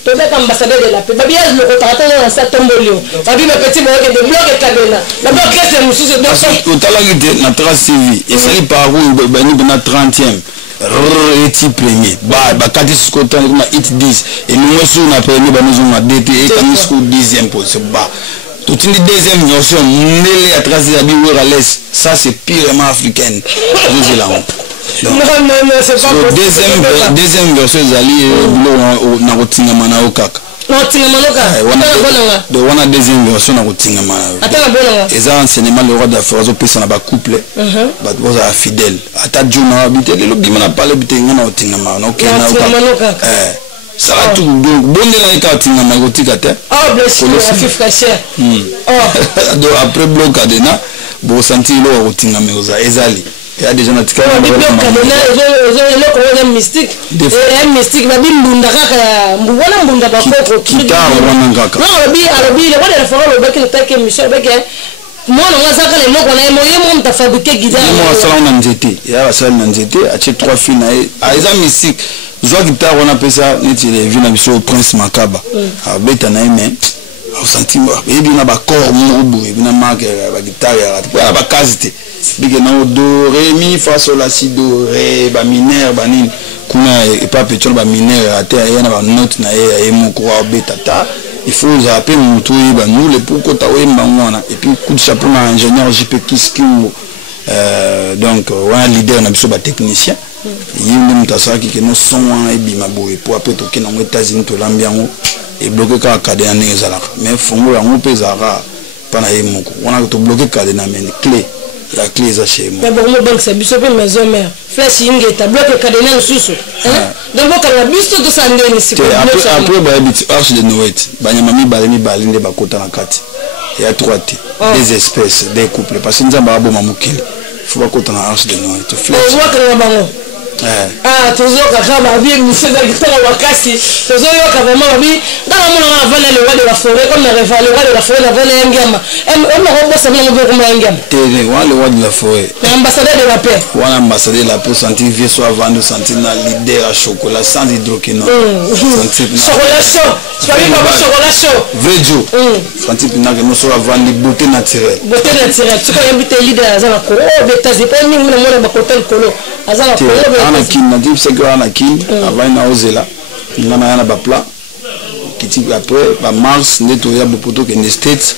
to be ambassadeur de la paix babi ya le contrat na sa tombolio babi me petit mo ke de bloc kadena la bloc c'est mususu donc to la guide na trace CV et ça par où ba ni na 30e reti premier ba kati skotan na it 10 et nous sommes na premier ba nous na DT et kami sko 10e position ba tout une deuxième version mêlée à trace de la Bible Wales ça c'est purement africaine nous là non c'est pas deuxième version zali na rotinga mana okaka Non, on a deuxième version à Tingama. Et ça, enseignement, le roi d'Afrique, on a un couple, on a fidèle. À ta journée, habité, le lobby, on a parlé de Tingama. Ça va tout. Bon, on a Tingama, on a Tingate. Oh, blessé, la fille fraîcheur. Après, bloc à Dena, bon, sentir l'eau au Tingama, Ezali. Il y a des gens qui ont un mystique. Un mystique, il au sentiment et bien na ba corps mubu et bien marque ba guitare ya ba qualité bige na do ré mi fa sol la si do ré ba mineur ba nini kuna et pas petit ba mineur à terre na ba note na e mo ko betata il faut zapper mutu ba nous le pour kota we mbangwana et puis coup de chapeau na ingénieur JP Kiski donc un leader na biso ba technicien yindi mutasaki ke no son et bima boy pour après to kina aux États-Unis to lambiango et bloqué ka cadena nezalaka mais fongo yango pezara pana yemoko on a to bloqué cadena mais clé la clé za chez moi mais bon banque c'est biso pe maison mère flash ingeta bloqué cadena nsusu donc boka la biso to sandeni si après ba habit arche de Noël banyama mi balinde bakota na kati ya 3T des espèces des couples parce que nzamba abo mamukile faut pas kota na arche de Noël to flash toujours quand ma vie me fait la casse toujours quand vraiment ma vie dans le monde on va le roi de la forêt comme le roi de la forêt la vallée Ngama on me repasse bien comme Ngama le roi de la forêt l'ambassadeur de la paix l'ambassadeur de la paix sentir vieux soit vendre sentir na leader à chocolat sans hydroquinone sentir chocolat chaud tu vas pas chocolat chaud vrai Joe sentir na que nous soit vendre beauté naturelle tu peux inviter leader à la Congo États-Unis pas ni monde ba côté colo azala Congo anakin na dit c'est que anakin avant na ozela ngana yana ba plat kiti après ba mars neto ya bopoto que les States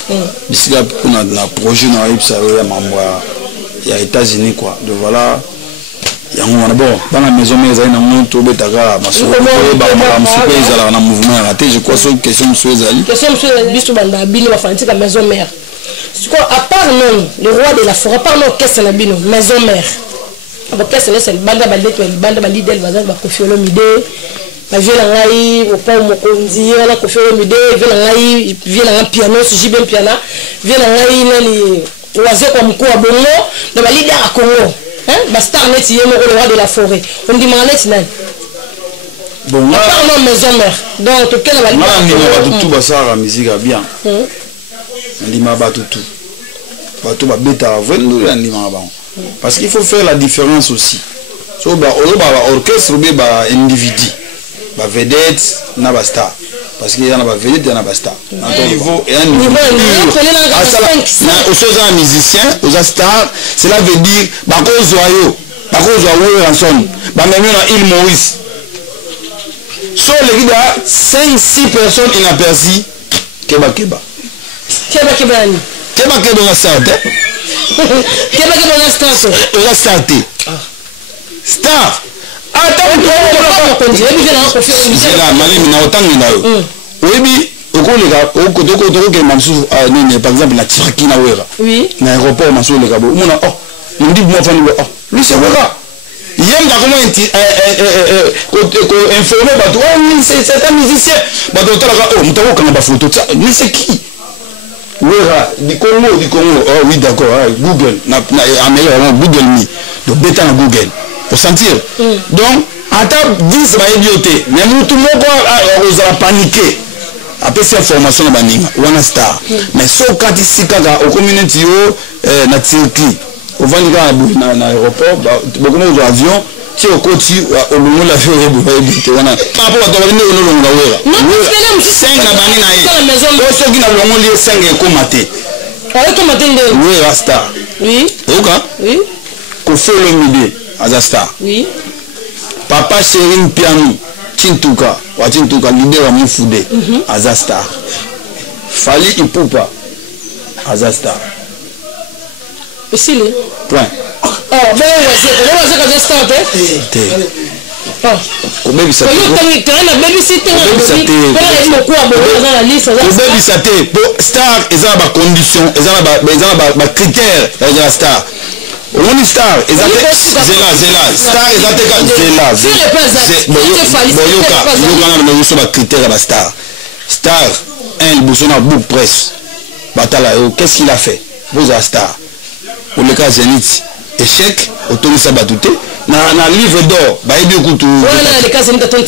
bisika kuna na projet na ipsa ya mambo ya États-Unis quoi de voilà yango wana bon dans la maison mais na monto betaka masoko ba masoko ezala na mouvement raté je crois sur question muswezali biso banda bino ba fantika maison mère c'est quoi à part non le roi de la forêt par non qu'est-ce la bino maison mère aboka c'est le banda balete le banda balidel bazal ba kofiolo mide ba vela ngai au pa mokonzi ala kofiolo mide vela ngai vela ngai piano si jibe piano vela ngai nani oazo kwa mkuu wa bongo na balide a Congo ba star net yemo le roi de la forêt on dit manet nani bon là parlons maison mère donc to kena balide ba tout ba sara musique bien on ma ba tout ba to ba beta vendo on dit ma ba parce qu'il faut faire la différence aussi so ba orchestre ba individu ba vedette na ba star parce qu'il y a ba vedette na ba star à niveau et un niveau aux choses un musicien aux stars cela veut dire ba ko zoyo ranson ba même na île Maurice so les gars 5-6 personnes inaperçues keba na sarte la star attends par exemple la Turquie na wera na aéroport maso le gabo mona on dit moi fani lui c'est wera yem da comment informer bato c'est un musicien bato tala mutako kana ba photo ça ni c'est qui wera du Congo oh oui d'accord Google na améliore Google mi donc bêta na Google pour sentir donc attends 10 ba idioté mais tout le monde va paniquer après cette information na baninga wana star mais so quand ici kaka au community yo na Turquie au vendre na aéroport beaucoup de avions si au côté au moment la vie est wana papa wa tobali no longa wera non cinq na bani na ye so qui na longo li 5 e ko maté ko maté ndé oui rasta oui oka oui ko felo midi azasta oui papa Chérin Piano Chintuka leader wa Mufude azasta Fali Ipupa azasta aussi le point ben ouais c'est azasta kobebisa te po star eza na bacondition eza na bacritère ya star omoni star eza te zela star eza te ka zela boyoka bacritère ya bastar star un liboso na book presse batala yo qu'est-ce qu'il a fait vous a star oleka Zénith échec otongisa bato te na livre d'or bayebi okutu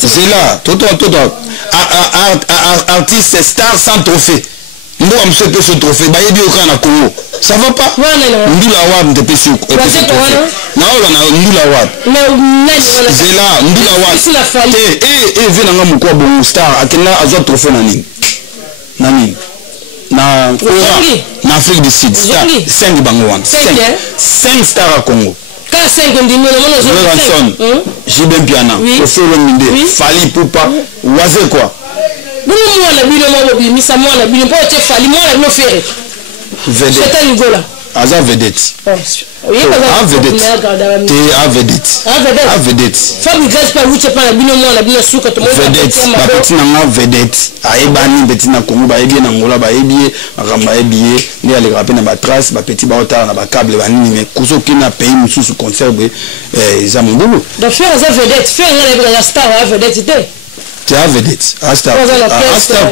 zela toto artiste star sans trophée mboka mosu epesi trophée bayebi okaa na Congo ça va pas ndula award ntepesi naola na ndula award zela ndula award te vie nanga mokwa bongo star akenda azwa trophée na nini na Afrique du Sud star 5 bango wana 5 star à Congo Ranson Jibem Piana Ofero Minde Fali Poupa Waze quoi vedette aza vedette bapeti nanga vedette ayebani beti na Congo bayebi na ngola bayebi makamba yebiye nde alekaka mpe na batrace bapeti baotala na bacable banini me kusoki na pays mosusu conserve eza mobulu te a vedette Astar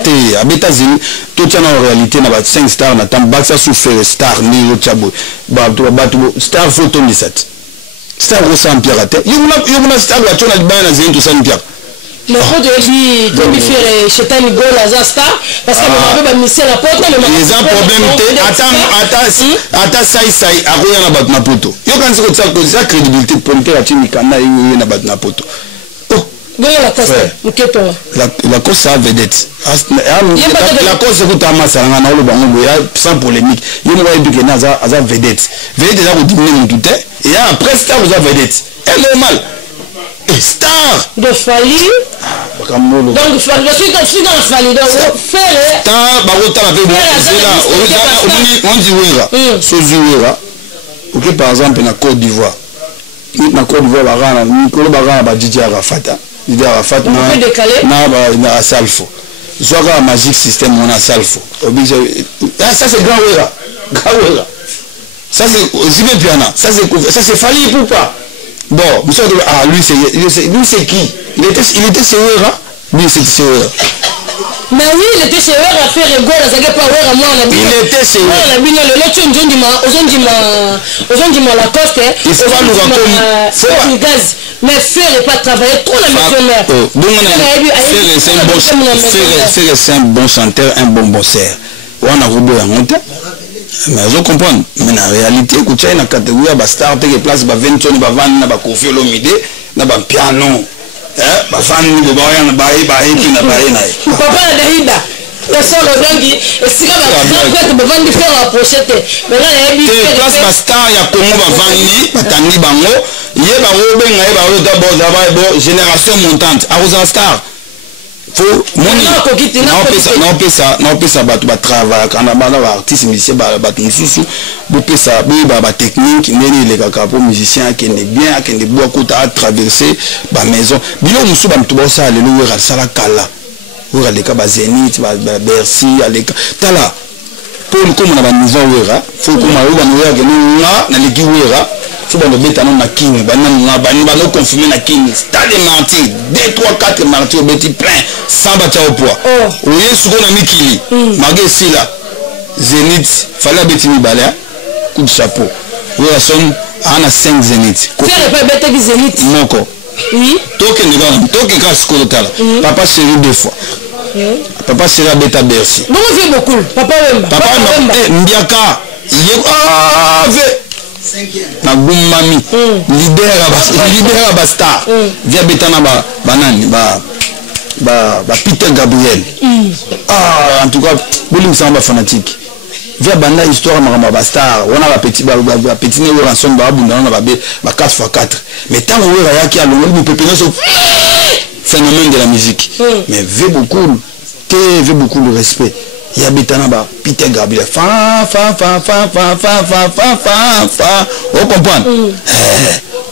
te abeta zini totia na réalité na ba 5 stars na tam baksa souffrir star ni yochabo bato star photo ni set star ko sans pierre te yuna star wa tona libana na zini to sans pierre mais faut de lui faire chetani goal as star parce que on va misser la porte mais les problème te ata sai akoya na bato na poto yo kanzi ko tsa crédibilité ponte la chini kana yo na bato na poto la cause ça vedette la cause c'est que ta masse na na oloba ngo ya sans polémique yimo wa éduquer na za vedette déjà ko diminuer mon tout et après star vous vedette est normal star de Fali donc je suis dans Fali donc faire ta ba ko ta la pe on dit wera so zuwera OK par exemple na Côte d'Ivoire bagana Nicolas bagana ba DJ Arafat Didier Arafat na Salfo Zoga Magic System on a Salfo ça c'est grand wera ça c'est Zibé Piana ça c'est Fali Poupa bon monsieur lui c'est qui il était chez wera lui c'est wera mais oui il était chez wera à faire goal ça que pas wera moi on a dit il était chez wera on a dit le ozondima la coste il faut pas nous raconter gaz mais faire pas travailler trop la maison mère c'est un bon chanteur un bon bosseur on a roubé la monte mais je comprends mais en réalité écoute il y a une catégorie ba star te place ba 20 tonnes ba vendre na ba Koffi Olomide na ba piano ba vendre ba yana ba puis na ba yana papa na Daïda le solo dangi et si va ba vendre faire la pochette mais là il y a place ba star ya Congo ba vendre batani bango yeba obenga yeba o d'abord génération montante a star faut non pesa bato ba travail kana bana ba artiste musicien ba bato mususu bo pesa ba technique ndeni le kaka po musicien qui est bien qui est beaucoup à traverser ba maison bilo musu ba mtu ba ça le wera sala kala wera le ka ba Zénith ba Bercy aleka tala pour comme na ba niveau wera faut comme ba wera que na leki wera faut ba beta non na king ba no confirmer na king stade martyr 2 3 4 martyr beti plein sans battre au poids oye suko na mikili magé sila Zénith fallait beti mi balé coup de chapeau wera son ana 5 Zénith faire pas beta ki Zénith moko oui toke ka skolo tala papa chéri 2 fois papa chéri beta Bercy bon fait beaucoup papa Wemba Mbiaka ve na gummami leader ba star via betana ba banani ba Peter Gabriel en tout cas bolim samba fanatique via banda histoire makamba ba star on a petit ne ransom ba bunda na ba 4x4 mais tant on va yaki alongo ni pepeno so phénomène de la musique mais veut beaucoup de respect il y a betana ba Peter Gabriel fa on comprend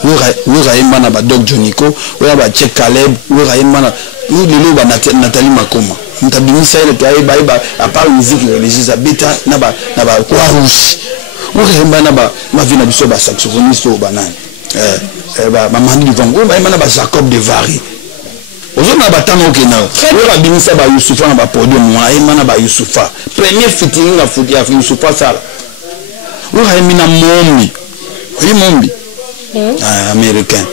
wera yemana ba Doc Jonico wera ba Cheikh Caleb wera yemana lelo ba Nathalie Makoma mutabimisa ile to ayeba à part musique religieuse beta na ba quoi rouge wera yemana ba mavina biso ba saxophoniste o banane ba Mandi Vango wera yemana ba Jacob de Vary ozona batano kena wera bimisa ba Youssoufa na ba podium mwana yemana ba Youssoufa premier fitting na foot ya Youssoufa sala wera yemina mombi américain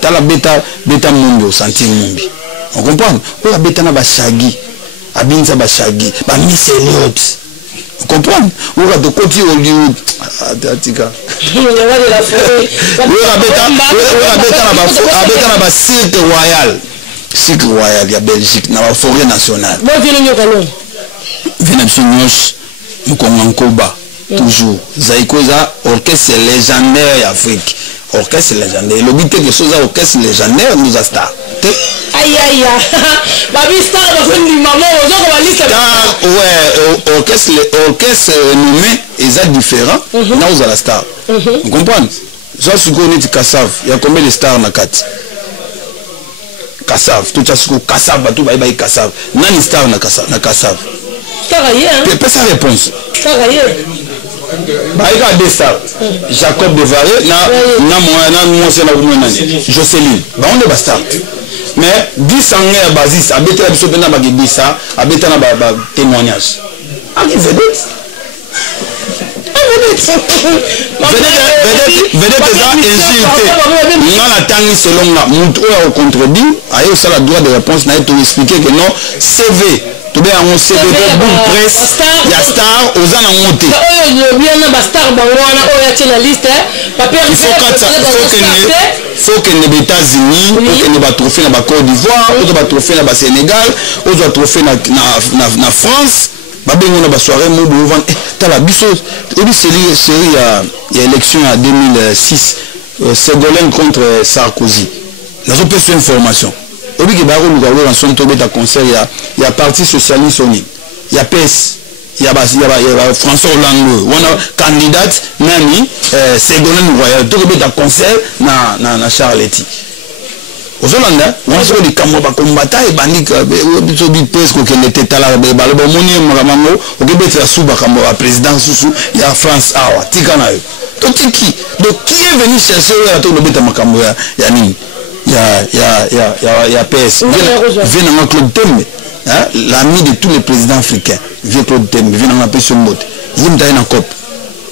tala beta mombi au sentir mombi on comprend pour beta na ba shagi abinza ba shagi ba Miss Elliot on comprend ou de côté Hollywood atika beta na ba Cirque Royal ya Belgique na ba forêt nationale bon vina bisonyos mukongankoba toujours zaikoza orchestre légendaire d'Afrique orchestre légendaire le but que chose orchestre légendaire nous a star aïe babi star de du maman on va liste ouais orchestre nommé est différent nous a la star vous comprenez ça ce qu'on dit Kassav il y a combien de stars na kati Kassav tout ça ce que Kassav tout ba Kassav nani star na Kassav Caraïe hein pas sa réponse Caraïe Baïka deux stars Jacob de Vary na Jocelyne ba on est ba star mais 10 ans basis abeta biso bena ba gibisa abeta na ba témoignage aki vedette déjà insulté ngana tangi selon la mutu o contredit ayo ça la droit de réponse na to expliquer que non CV to be en CV de presse ya star ozana ngote oyo bien na ba star ba wana oyo ya liste papier il faut que les États-Unis faut que les trophées na ba Côte d'Ivoire ou ba trophée na ba Sénégal ou ba trophée na France babengo na ba soirée mo bovan tala biso obi série ya élection en 2006 Ségolène contre Sarkozy nazo pesa information obi ke baro luka en son tobe ta concert ya parti socialiste oni ya PS ya François Hollande wana candidate nani Ségolène Royal to be ta concert na Charletti ozolanda wanso di kamwa ba kombata e bandika biso bi presque que l'été tala ba le moni mamango okebeta suba kamwa président susu ya France awa tikana yo to tiki donc qui est venu chercher ya to beta makambo ya nini ya PS vient dans Claude Tembe hein l'ami de tous les présidents africains vient Claude Tembe vient dans Pesson Mbote yimta ina cop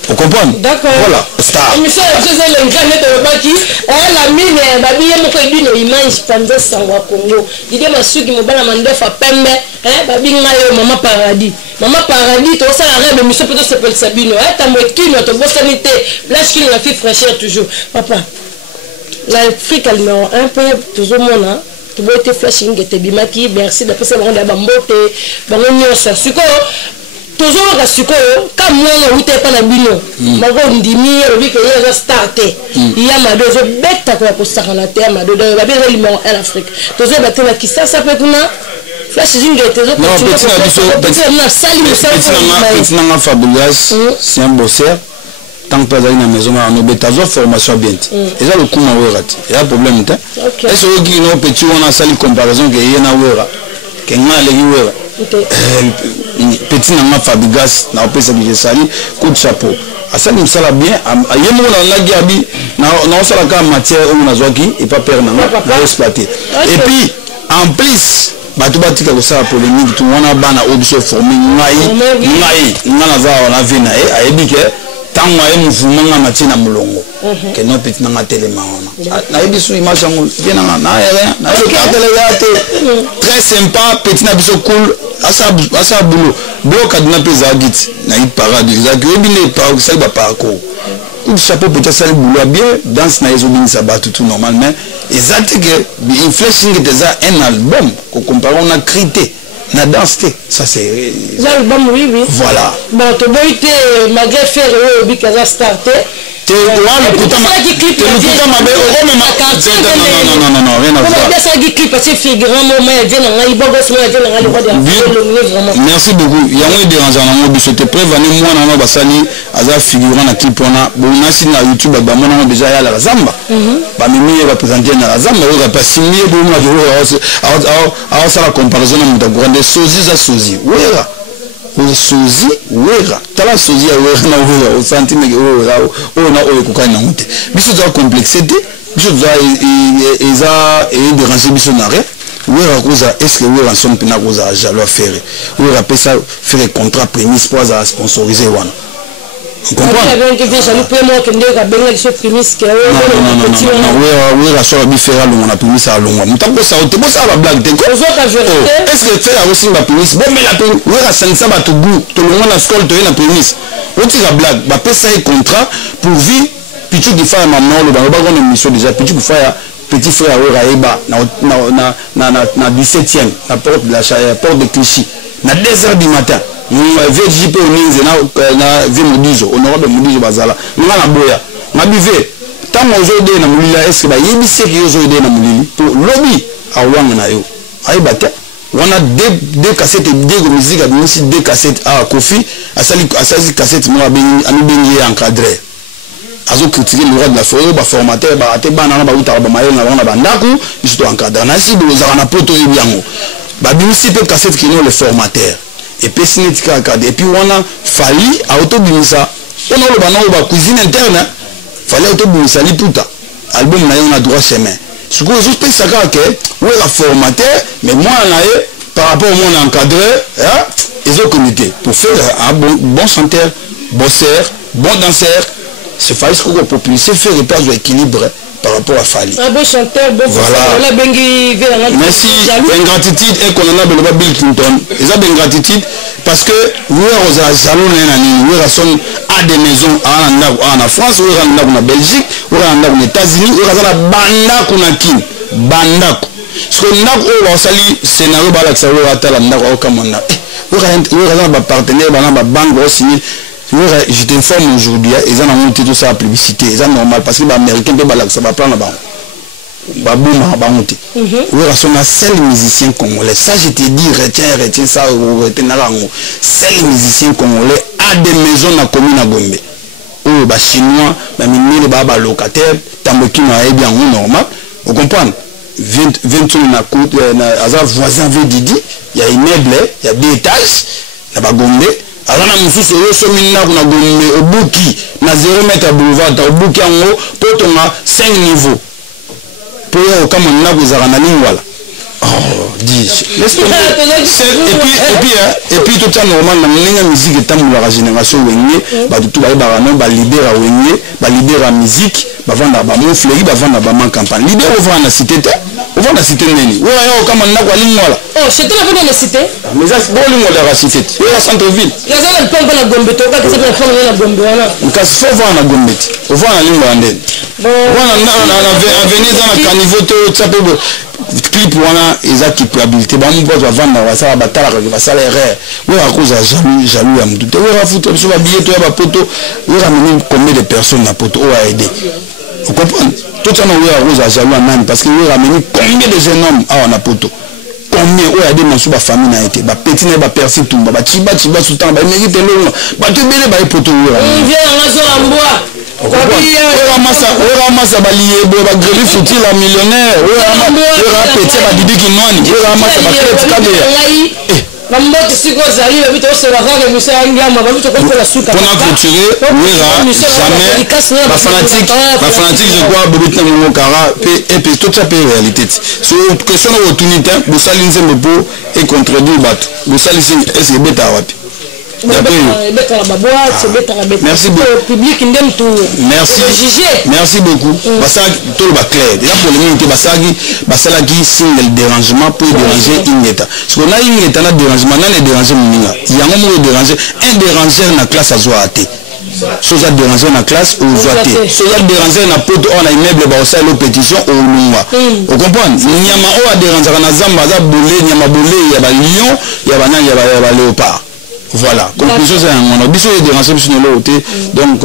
vous comprenez d'accord voilà star monsieur c'est le grand de baki la mine babi yemo ko bino image panza sangwa Congo dide masuki mobala mandefa pembe babi ngayo mama paradis to ça la rêve monsieur peut s'appelle Sabino tamwekino to bosanité place qui la fille fraîcheur toujours papa l'Afrique elle numéro 1 peu toujours mona tu vois te flashing et te bimaki merci d'après ça on a bambote bango nyosa siko toujours la siko comme moi on était pas na bino mago ndimi obi que ya starter il y a ma deux bête quoi pour ça na terre ma deux ba bien numéro 1 l'Afrique toujours ba tena kisa ça peut kuna flashing et te non petit na fabulous c'est un bosseur tant que pas dans la maison on a besoin formation bien et ça le coup na wera il y a problème ta est-ce que qui no petit on a sali comparaison que y na wera que ngana le wera petit na fabrigas na opesa que sali coup de chapeau asali msala bien yemo na ngabi na sala ka matière on a zoki et pas perdre na exploiter et puis en plus batu batika ko sala polémique tout on a bana obiso formé ngai ngana za on a vu na ayebi que tango aye mouvement nga matina mulongo que non petit na telema wana na ebisu image ngo bien na rien na le cartel très sympa petit na biso cool asa boulot bloc aduna pesa git na i parade exact ebine par ça ba parcours coup chapeau peut ça boulot bien danse na ezobini ça ba tout normalement exact que il flashing était un album qu'on compare on a crité na danse ça c'est l'album oui voilà bon to boité malgré faire bikaza starter Non, rien à voir. Merci beaucoup. Il y a un dérangeant dans mon bus. C'était prévenu moi dans ma basali. Aza figurant na clip on a. Bon, on a signé na YouTube. Bah moi on a déjà à la Zamba. Bah mimi va présenter na la Zamba. On va pas signer. Bon, moi je vais ça la comparaison na muta grande sozi za sozi. Wera. Sozi wera. Tala sozi ya wera na wera. O sentime que wera. O na o ekukana na mute. Biso za complexité. Biso za eza et déranger biso na rien. Wera koza est-ce que wera son pena koza jaloux faire. Wera pesa faire contrat prémisse pour za sponsoriser wana. Vous comprenez? Non, wera so bi faire lo na prémisse à longa. Mutango ça ote bosa ba blague de ko. Est-ce que faire aussi ba prémisse? Bon mais la prémisse wera sensa ba to bu to longa na scole to na prémisse. Oti la blague ba pesa un contrat pour vie pichu qui fait maman le ba ko na mission déjà pichu qui fait petit frère Raïba na 17e la porte de la porte de Clichy na 2h du matin VJP Oninze na Vemodizo honorable Modizo bazala na boya na bive tant aujourd'hui na mulila est-ce que ba yebise ki aujourd'hui na mulili pour lobby awanga na yo Raïba te on a deux cassettes de musique avec aussi deux cassettes à Kofi asali cassette moi ami bengi encadré azo critiquer le roi de la forêt ba formateur ba te bana ba uta ba mayo na ba ndaku biso encadré na si boza na poto ebiango ba bimisi pe cassette qui non le formateur et puis cinétique encadré et puis on a fallu autobimisa on a le bana ba cuisine interne fallait autobimisa liputa album na yo na droit chemin ce que je pense ça que ouais la formateur mais moi là par rapport au monde encadré hein ils ont comité pour faire un bon chanteur bosseur bon danseur. C'est Fali ce qu'on peut propulser, faire des places d'équilibre par rapport à Fali. Un bon chanteur, bon voilà. Merci. Ingratitude et qu'on en a besoin Bill Clinton. Ils ont ingratitude parce que nous avons jalou nous avons à des maisons en France, nous avons en Belgique, nous avons aux États-Unis, nous avons banda kunakin, banda. Ce que nous avons sali scénario balak ça nous avons la ndako kamona. Nous avons un partenaire, nous avons banque signé. Je t'informe aujourd'hui, ils ont monté tout ça à publicité, c'est normal parce que les Américains ça va prendre là-bas. Ils sont les seuls musiciens congolais. Ça, je te dis, retiens ça, seuls musiciens congolais à des maisons dans la commune à Gombe. Les Chinois, les locataires, les bien normal. Vous comprenez? 20 voisin Didi, il y a un meuble, il y a 2 étages, il y a Gombe. Alors na mususu yo so minna kuna Gombe obuki na 0 mètre boulevard ta obuki yango potonga 5 niveaux pour yo kama na kuzara na nini wala dis et puis tout ça normal na mninga musique tamula la génération wenye ba tout ba barano ba libéra wenye ba libéra musique ba vanda ba mon fleury ba vanda ba man campagne libéra au vanda cité au vanda cité neni ouais yo kama na kwa lingo wala oh c'était la vanda cité mais ça bon lingo de la cité la centre ville la zone pas na Gombe to ka c'est na fond na Gombe wana kasi fo vanda Gombe au vanda lingo ande bon na avenir dans la caniveau to tsape clip wana ezaki probabilité ba mu bozo vanda wa sala batala ka basala erreur we akoza jaloux ya mtu te we rafuta biso ba billet to ya ba poto we rameni combien de personnes na poto o a aidé vous comprenez tout ça we akoza jaloux nani parce que we rameni combien de jeunes hommes a na poto combien o a aidé na su ba famille na été ba petit na ba persi tumba ba chiba sultan ba mérite longa ba to bele ba poto we vient na zo amboa Ramasa balié, ba greli fouti la millionnaire, petit ba Didi Kinwani, ramasa ba crête cadre. Mambote siko zali la vitu ose la vague monsieur Angama ba vitu kwa la suka. Pour clôturer, jamais ba fanatique je crois Bobita Mokara et puis tout ça peut réalité. Sur question opportunité, vous salissez nzembo et contredire bato. Vous salissez est-ce que beta wapi? Merci beaucoup. Merci beaucoup. Tout le clair. Déjà pour les minutes, basala qui signe le dérangement pour déranger une état. Ce qu'on a une état de dérangement, on a dérangé Mouninga. Il y a un moment de déranger. Un dérangeur dans la classe à Zoaté. Soja déranger dans la classe ou Zoaté. Soja déranger dans la pote, on a immeuble, on a une pétition au Lunga. Vous comprenez? Nyama o a déranger dans Zamba, Boulé, Nyama Boulé, il y a lion, il y a léopard. Voilà, conclusion c'est un biso de déranger sur le côté. Donc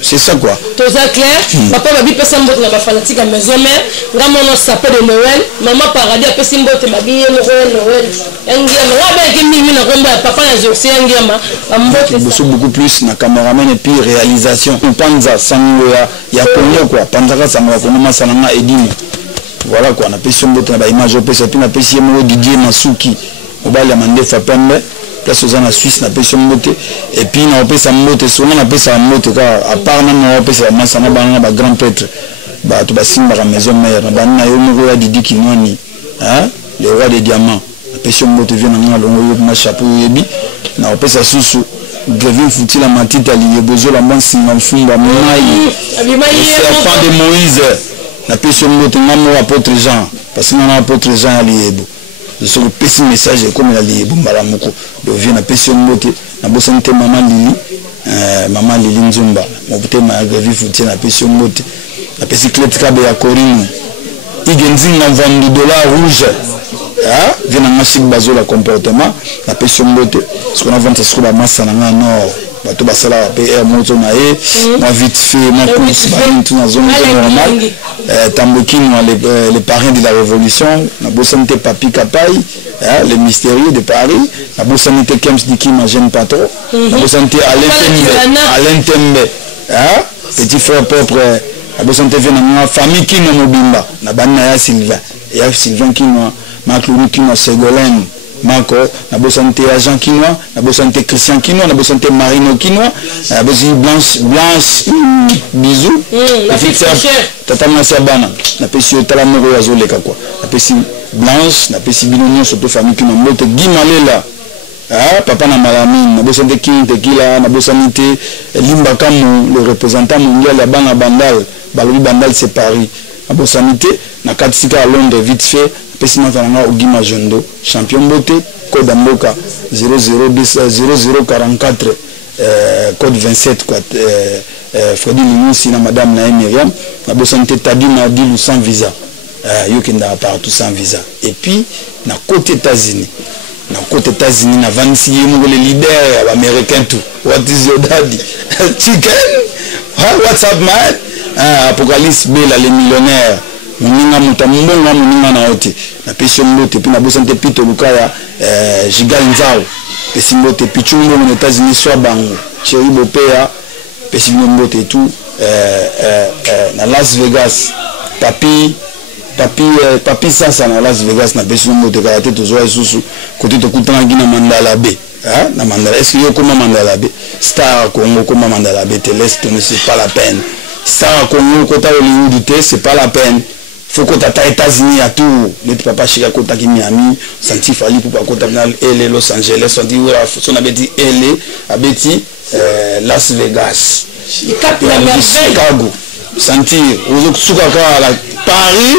c'est ça quoi. Tout ça clair. Papa babi pesa mbote na ba fanatique à maison mère, ngamo no sapé de Noël, maman paradis pesa mbote babi Noël. Yangia ngabe ke mimi na komba papa na joxé yangia ma mbote. Beaucoup plus na cameraman et puis réalisation. Panza sango ya konyo quoi. Panza ka sango ko mama sananga edini. Voilà quoi, na pesa mbote na ba image pesa puis na pesa mo Didier Masuki. Obali amande fa pembe. Place aux en Suisse na pesa mbote et puis na pesa mbote souvent na pesa mbote ka à part na pesa masa na bana ba grand prêtre ba to ba simba ka maison mère na bana yo mo ya Didi Kinwani hein le roi des diamants na pesa mbote vient na longo yo na chapeau yebi na pesa susu Gavin Futila Matita li bozo la mbansi na mfumba mai serpent de Moïse na pesa mbote ngamo apôtre Jean parce que na apôtre Jean ali yebo sur le petit message comme il a dit Bombalamuko de vient na pesi mbote na bosante maman Lili Nzumba mo bote ma gavi futi na pesi mbote na pesi clete kabe ya Korino igenzi na $20 rouge ah vient na machik bazo la comportement na pesi mbote ce qu'on a vendu sur la masse na nord bato basala PR moto na moi vite fait moi course tout dans zone normale Tambokine les parrains de la révolution na bosante Papi Kapai les mystérieux de Paris na bosante Kems Diki ma jeune patron na bosante Alain Tembe petit frère propre na bosante vient na famille Kino Mobimba na bana ya Sylvain Kino Maclou Kino Ségolène Marco, na bosante agent Kinois, na bosante Christian Kinois, na bosante Marino Kinois, na bosante Blanche, bisous. La fille tata Massia Bana, na pesi otala moko ya zoleka quoi. Na pesi Blanche, na pesi Binonio surtout famille Kinois, mbote Gimalela. Ah, papa na Malamine, na bosante King Tequila, na bosante Limba Kamu, le représentant mondial ya Bana Bandal, Balobi Bandal c'est Paris. Na bosante na Katsika à Londres vite fait. Pesima Tananga Ogima Jondo, champion beauté, code Amboka 0044, code 27, Freddy Limoussi, madame Naïm Myriam, la bossanté Tadina Dilou sans visa, Yokenda partout sans visa. Et puis, na côté États-Unis, na 26 les leaders américains tout. What is your daddy? Chicken? What's up, man? Apocalypse Bella, les millionnaires. Moninga mutambonga moninga na ote na pesi mbote puis na bosante pito lukaya Gigal Nzao pesi mbote pichungo aux États-Unis soit bango chéri bopea pesi mbote et tout na Las Vegas papi sasa na Las Vegas na pesi mbote karate tozoa susu côté to kutana ngina Mandala Bay na Mandala est-ce que yo comme Mandala Bay Star Congo comme Mandala Bay te laisse tourner c'est pas la peine Star Congo côté Hollywood c'est pas la peine faut que tata États-Unis à tout les papa chika kota ki Miami santi fali pour pas kota na LA Los Angeles on dit son abeti LA abeti Las Vegas Chicago santi ozokusuka ka Paris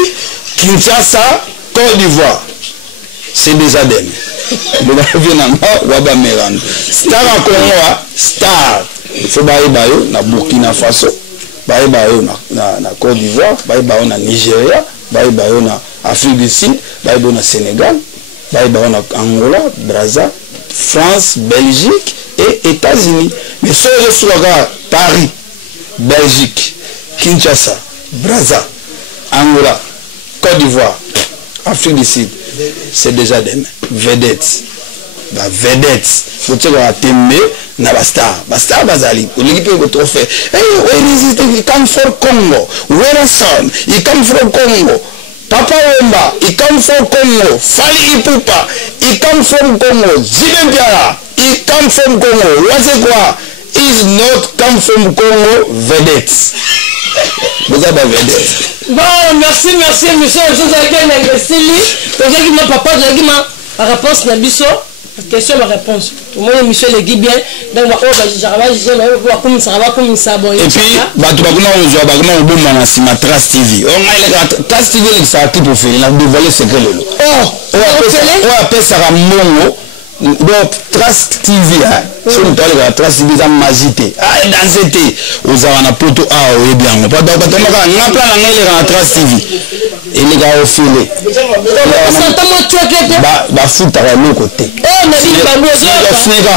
Kinshasa Côte d'Ivoire c'est des adèmes le viennanga waba merando star à Congo star faut bayo na Burkina Faso bayo na Côte d'Ivoire bayo na Nigeria bayo na Afrique du Sud bayo na Sénégal bayo na Angola Brazza France Belgique et États-Unis mais ce sur Paris Belgique Kinshasa Brazza Angola Côte d'Ivoire Afrique du Sud c'est déjà des vedettes faut dire à Tembe na bastar bazali l'équipe est trophée hey he come from Congo where son he come from Congo Papa Wemba he come from Congo Fali Ipupa he come from Congo Zibempiara he come from Congo what's quoi is not come from Congo vedettes vous avez vedettes bon merci monsieur je vous ai investi donc papa je dis ma réponse na biso question ma réponse moi monsieur le guide bien donc et puis bato bakuna ozwa bakuna obomba na sima Trace TV on a Trace TV ça qui pour faire la dévoiler secret lelo oh apesa ka mbongo donc Trace TV si on parle de Trace TV ça magité dans cette aux ana poto et bien pas donc on a plan la Trace TV et les gars au filet ba foot à l'autre côté on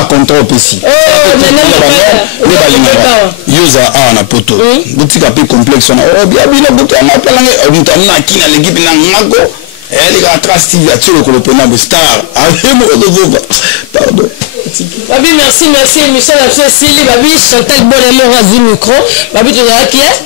contrôle ici les balinga user ana poto boutique un peu complexe on bien boutique on plan on a qui na l'équipe na ngako elle est Trace TV à tout le pénal star pardon. Babi merci Michel Cécile Babi Chantal Bolémon à du micro Babi tu vois qui est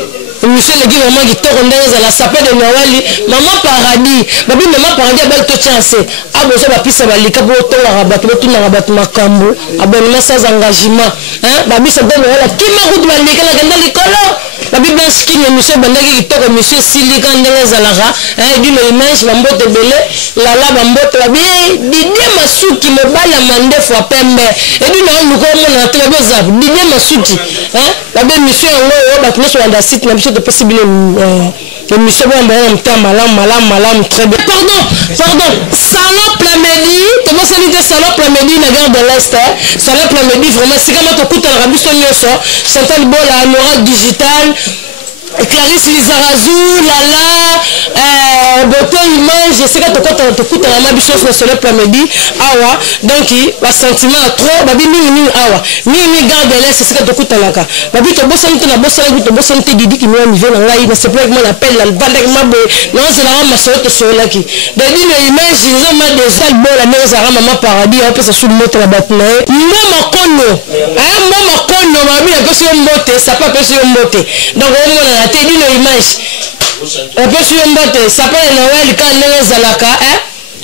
Michel le vraiment qui tourne dans la sapé de Noël maman paradis Babi maman paradis a belle chance a besoin de pisa balika pour tout la rabat tout na rabat makambo abonnement sans engagement hein Babi ça donne la qui m'a route balika la ganda likolo Babi blanche qui monsieur bandaki qui tourne monsieur Silika ndenge zalara hein d'une image bambote belé la bambote Babi Didier Masuki me bala mande fois pembe et d'une nous comme on a très beau zap Didier Masuki hein Babi monsieur on va battre sur la site na de possible monsieur malam très bien pardon salon Plamedi comment ça dit salon Plamedi la gare de l'Est salon Plamedi vraiment c'est comme tu coûtes la rabisso nyoso Chantal Bola Nora Digital Clarisse Lizarazu, Lala, Beauté Image, je sais que tu coûtes la mabichose sur le soleil Plamedi, awa, donc il va sentiment à trop, babi mini awa, mini garde l'Est, c'est que tu coûtes la cas. Babi tu bosses tu na bosses tu bosses tu Didi qui nous niveau là, il ne sait pas comment on appelle la banque mabé, non c'est la ma soeur sur là qui. Dadi l'image, ils ont mal des albums la mère Zara maman paradis, on peut se sous le moto la battre. Maman kono, maman kono, babi un peu sur un moté, ça pas peu sur un moté. Donc on t'es dit l'image. Un peu sur un botte, ça s'appelle Noël quand les Zalaka, hein?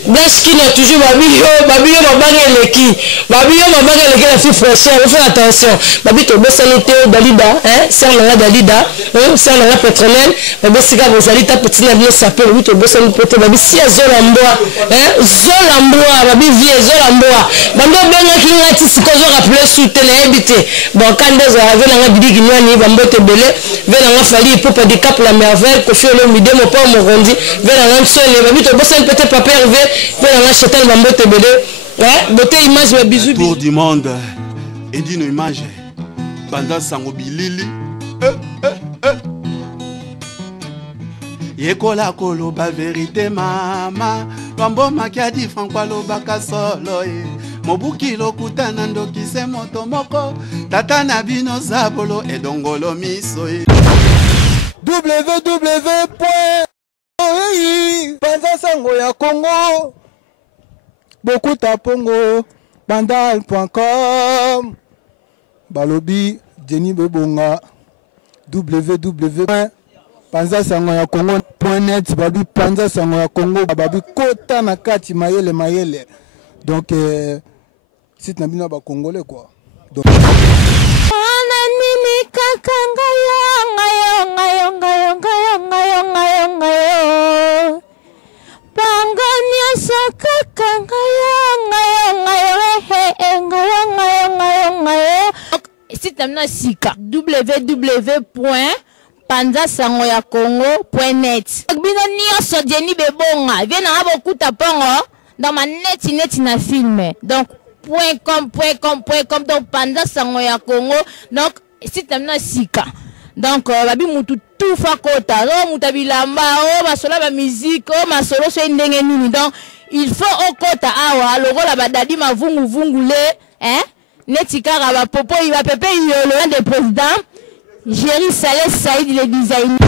Blanche qui n'a toujours babi yo ma bague les qui. Babi yo ma bague les qui la fille fraîcheur, on fait attention. Babi to bossa l'été Dalida, hein? C'est la Dalida, hein? C'est la pétrolière. Babi si ka vous allez ta petite la bien sapé, babi to bossa l'été babi si Zolamboa, hein? Zolamboa, babi vie Zolamboa. Bando benga ki ngati sikozo rappeler sur télé habité. Bon quand des avec la Didi qui ni bambo te belé, vers la fali pour pas de cap la merveille, ko fait le midi mon pas mon rondi, vers la seul babi to bossa petit papier Tour du monde et d'une image Banda Sango Bilili Yekola kolo ba vérité mama Bambo makiadi Franco Lobaka solo Mobuki lokuta nandoki se moto moko Tata nabino zabolo et dongolo miso Banza Sango ya Congo beaucoup tapongo bandal.com balobi Jenny Bebonga www.panzasangoyakongo.net babi Panza Sango ya Congo babi kota na kati mayele donc site na bino ba congolais quoi donc site na sika www.panzasangoyakongo.net bino nyonso Jenny Bebonga vient na bokuta pongo dans ma net na film donc .com donc Panza Sango ya Congo donc site na sika donc babi mutu tout fa kota mutu bilamba masolo ba musique masolo so ndenge nini donc il faut okota awa lokola badadi mavungu le hein netikara ba popo il va pepe le président Jerry Saleh Saïd le designer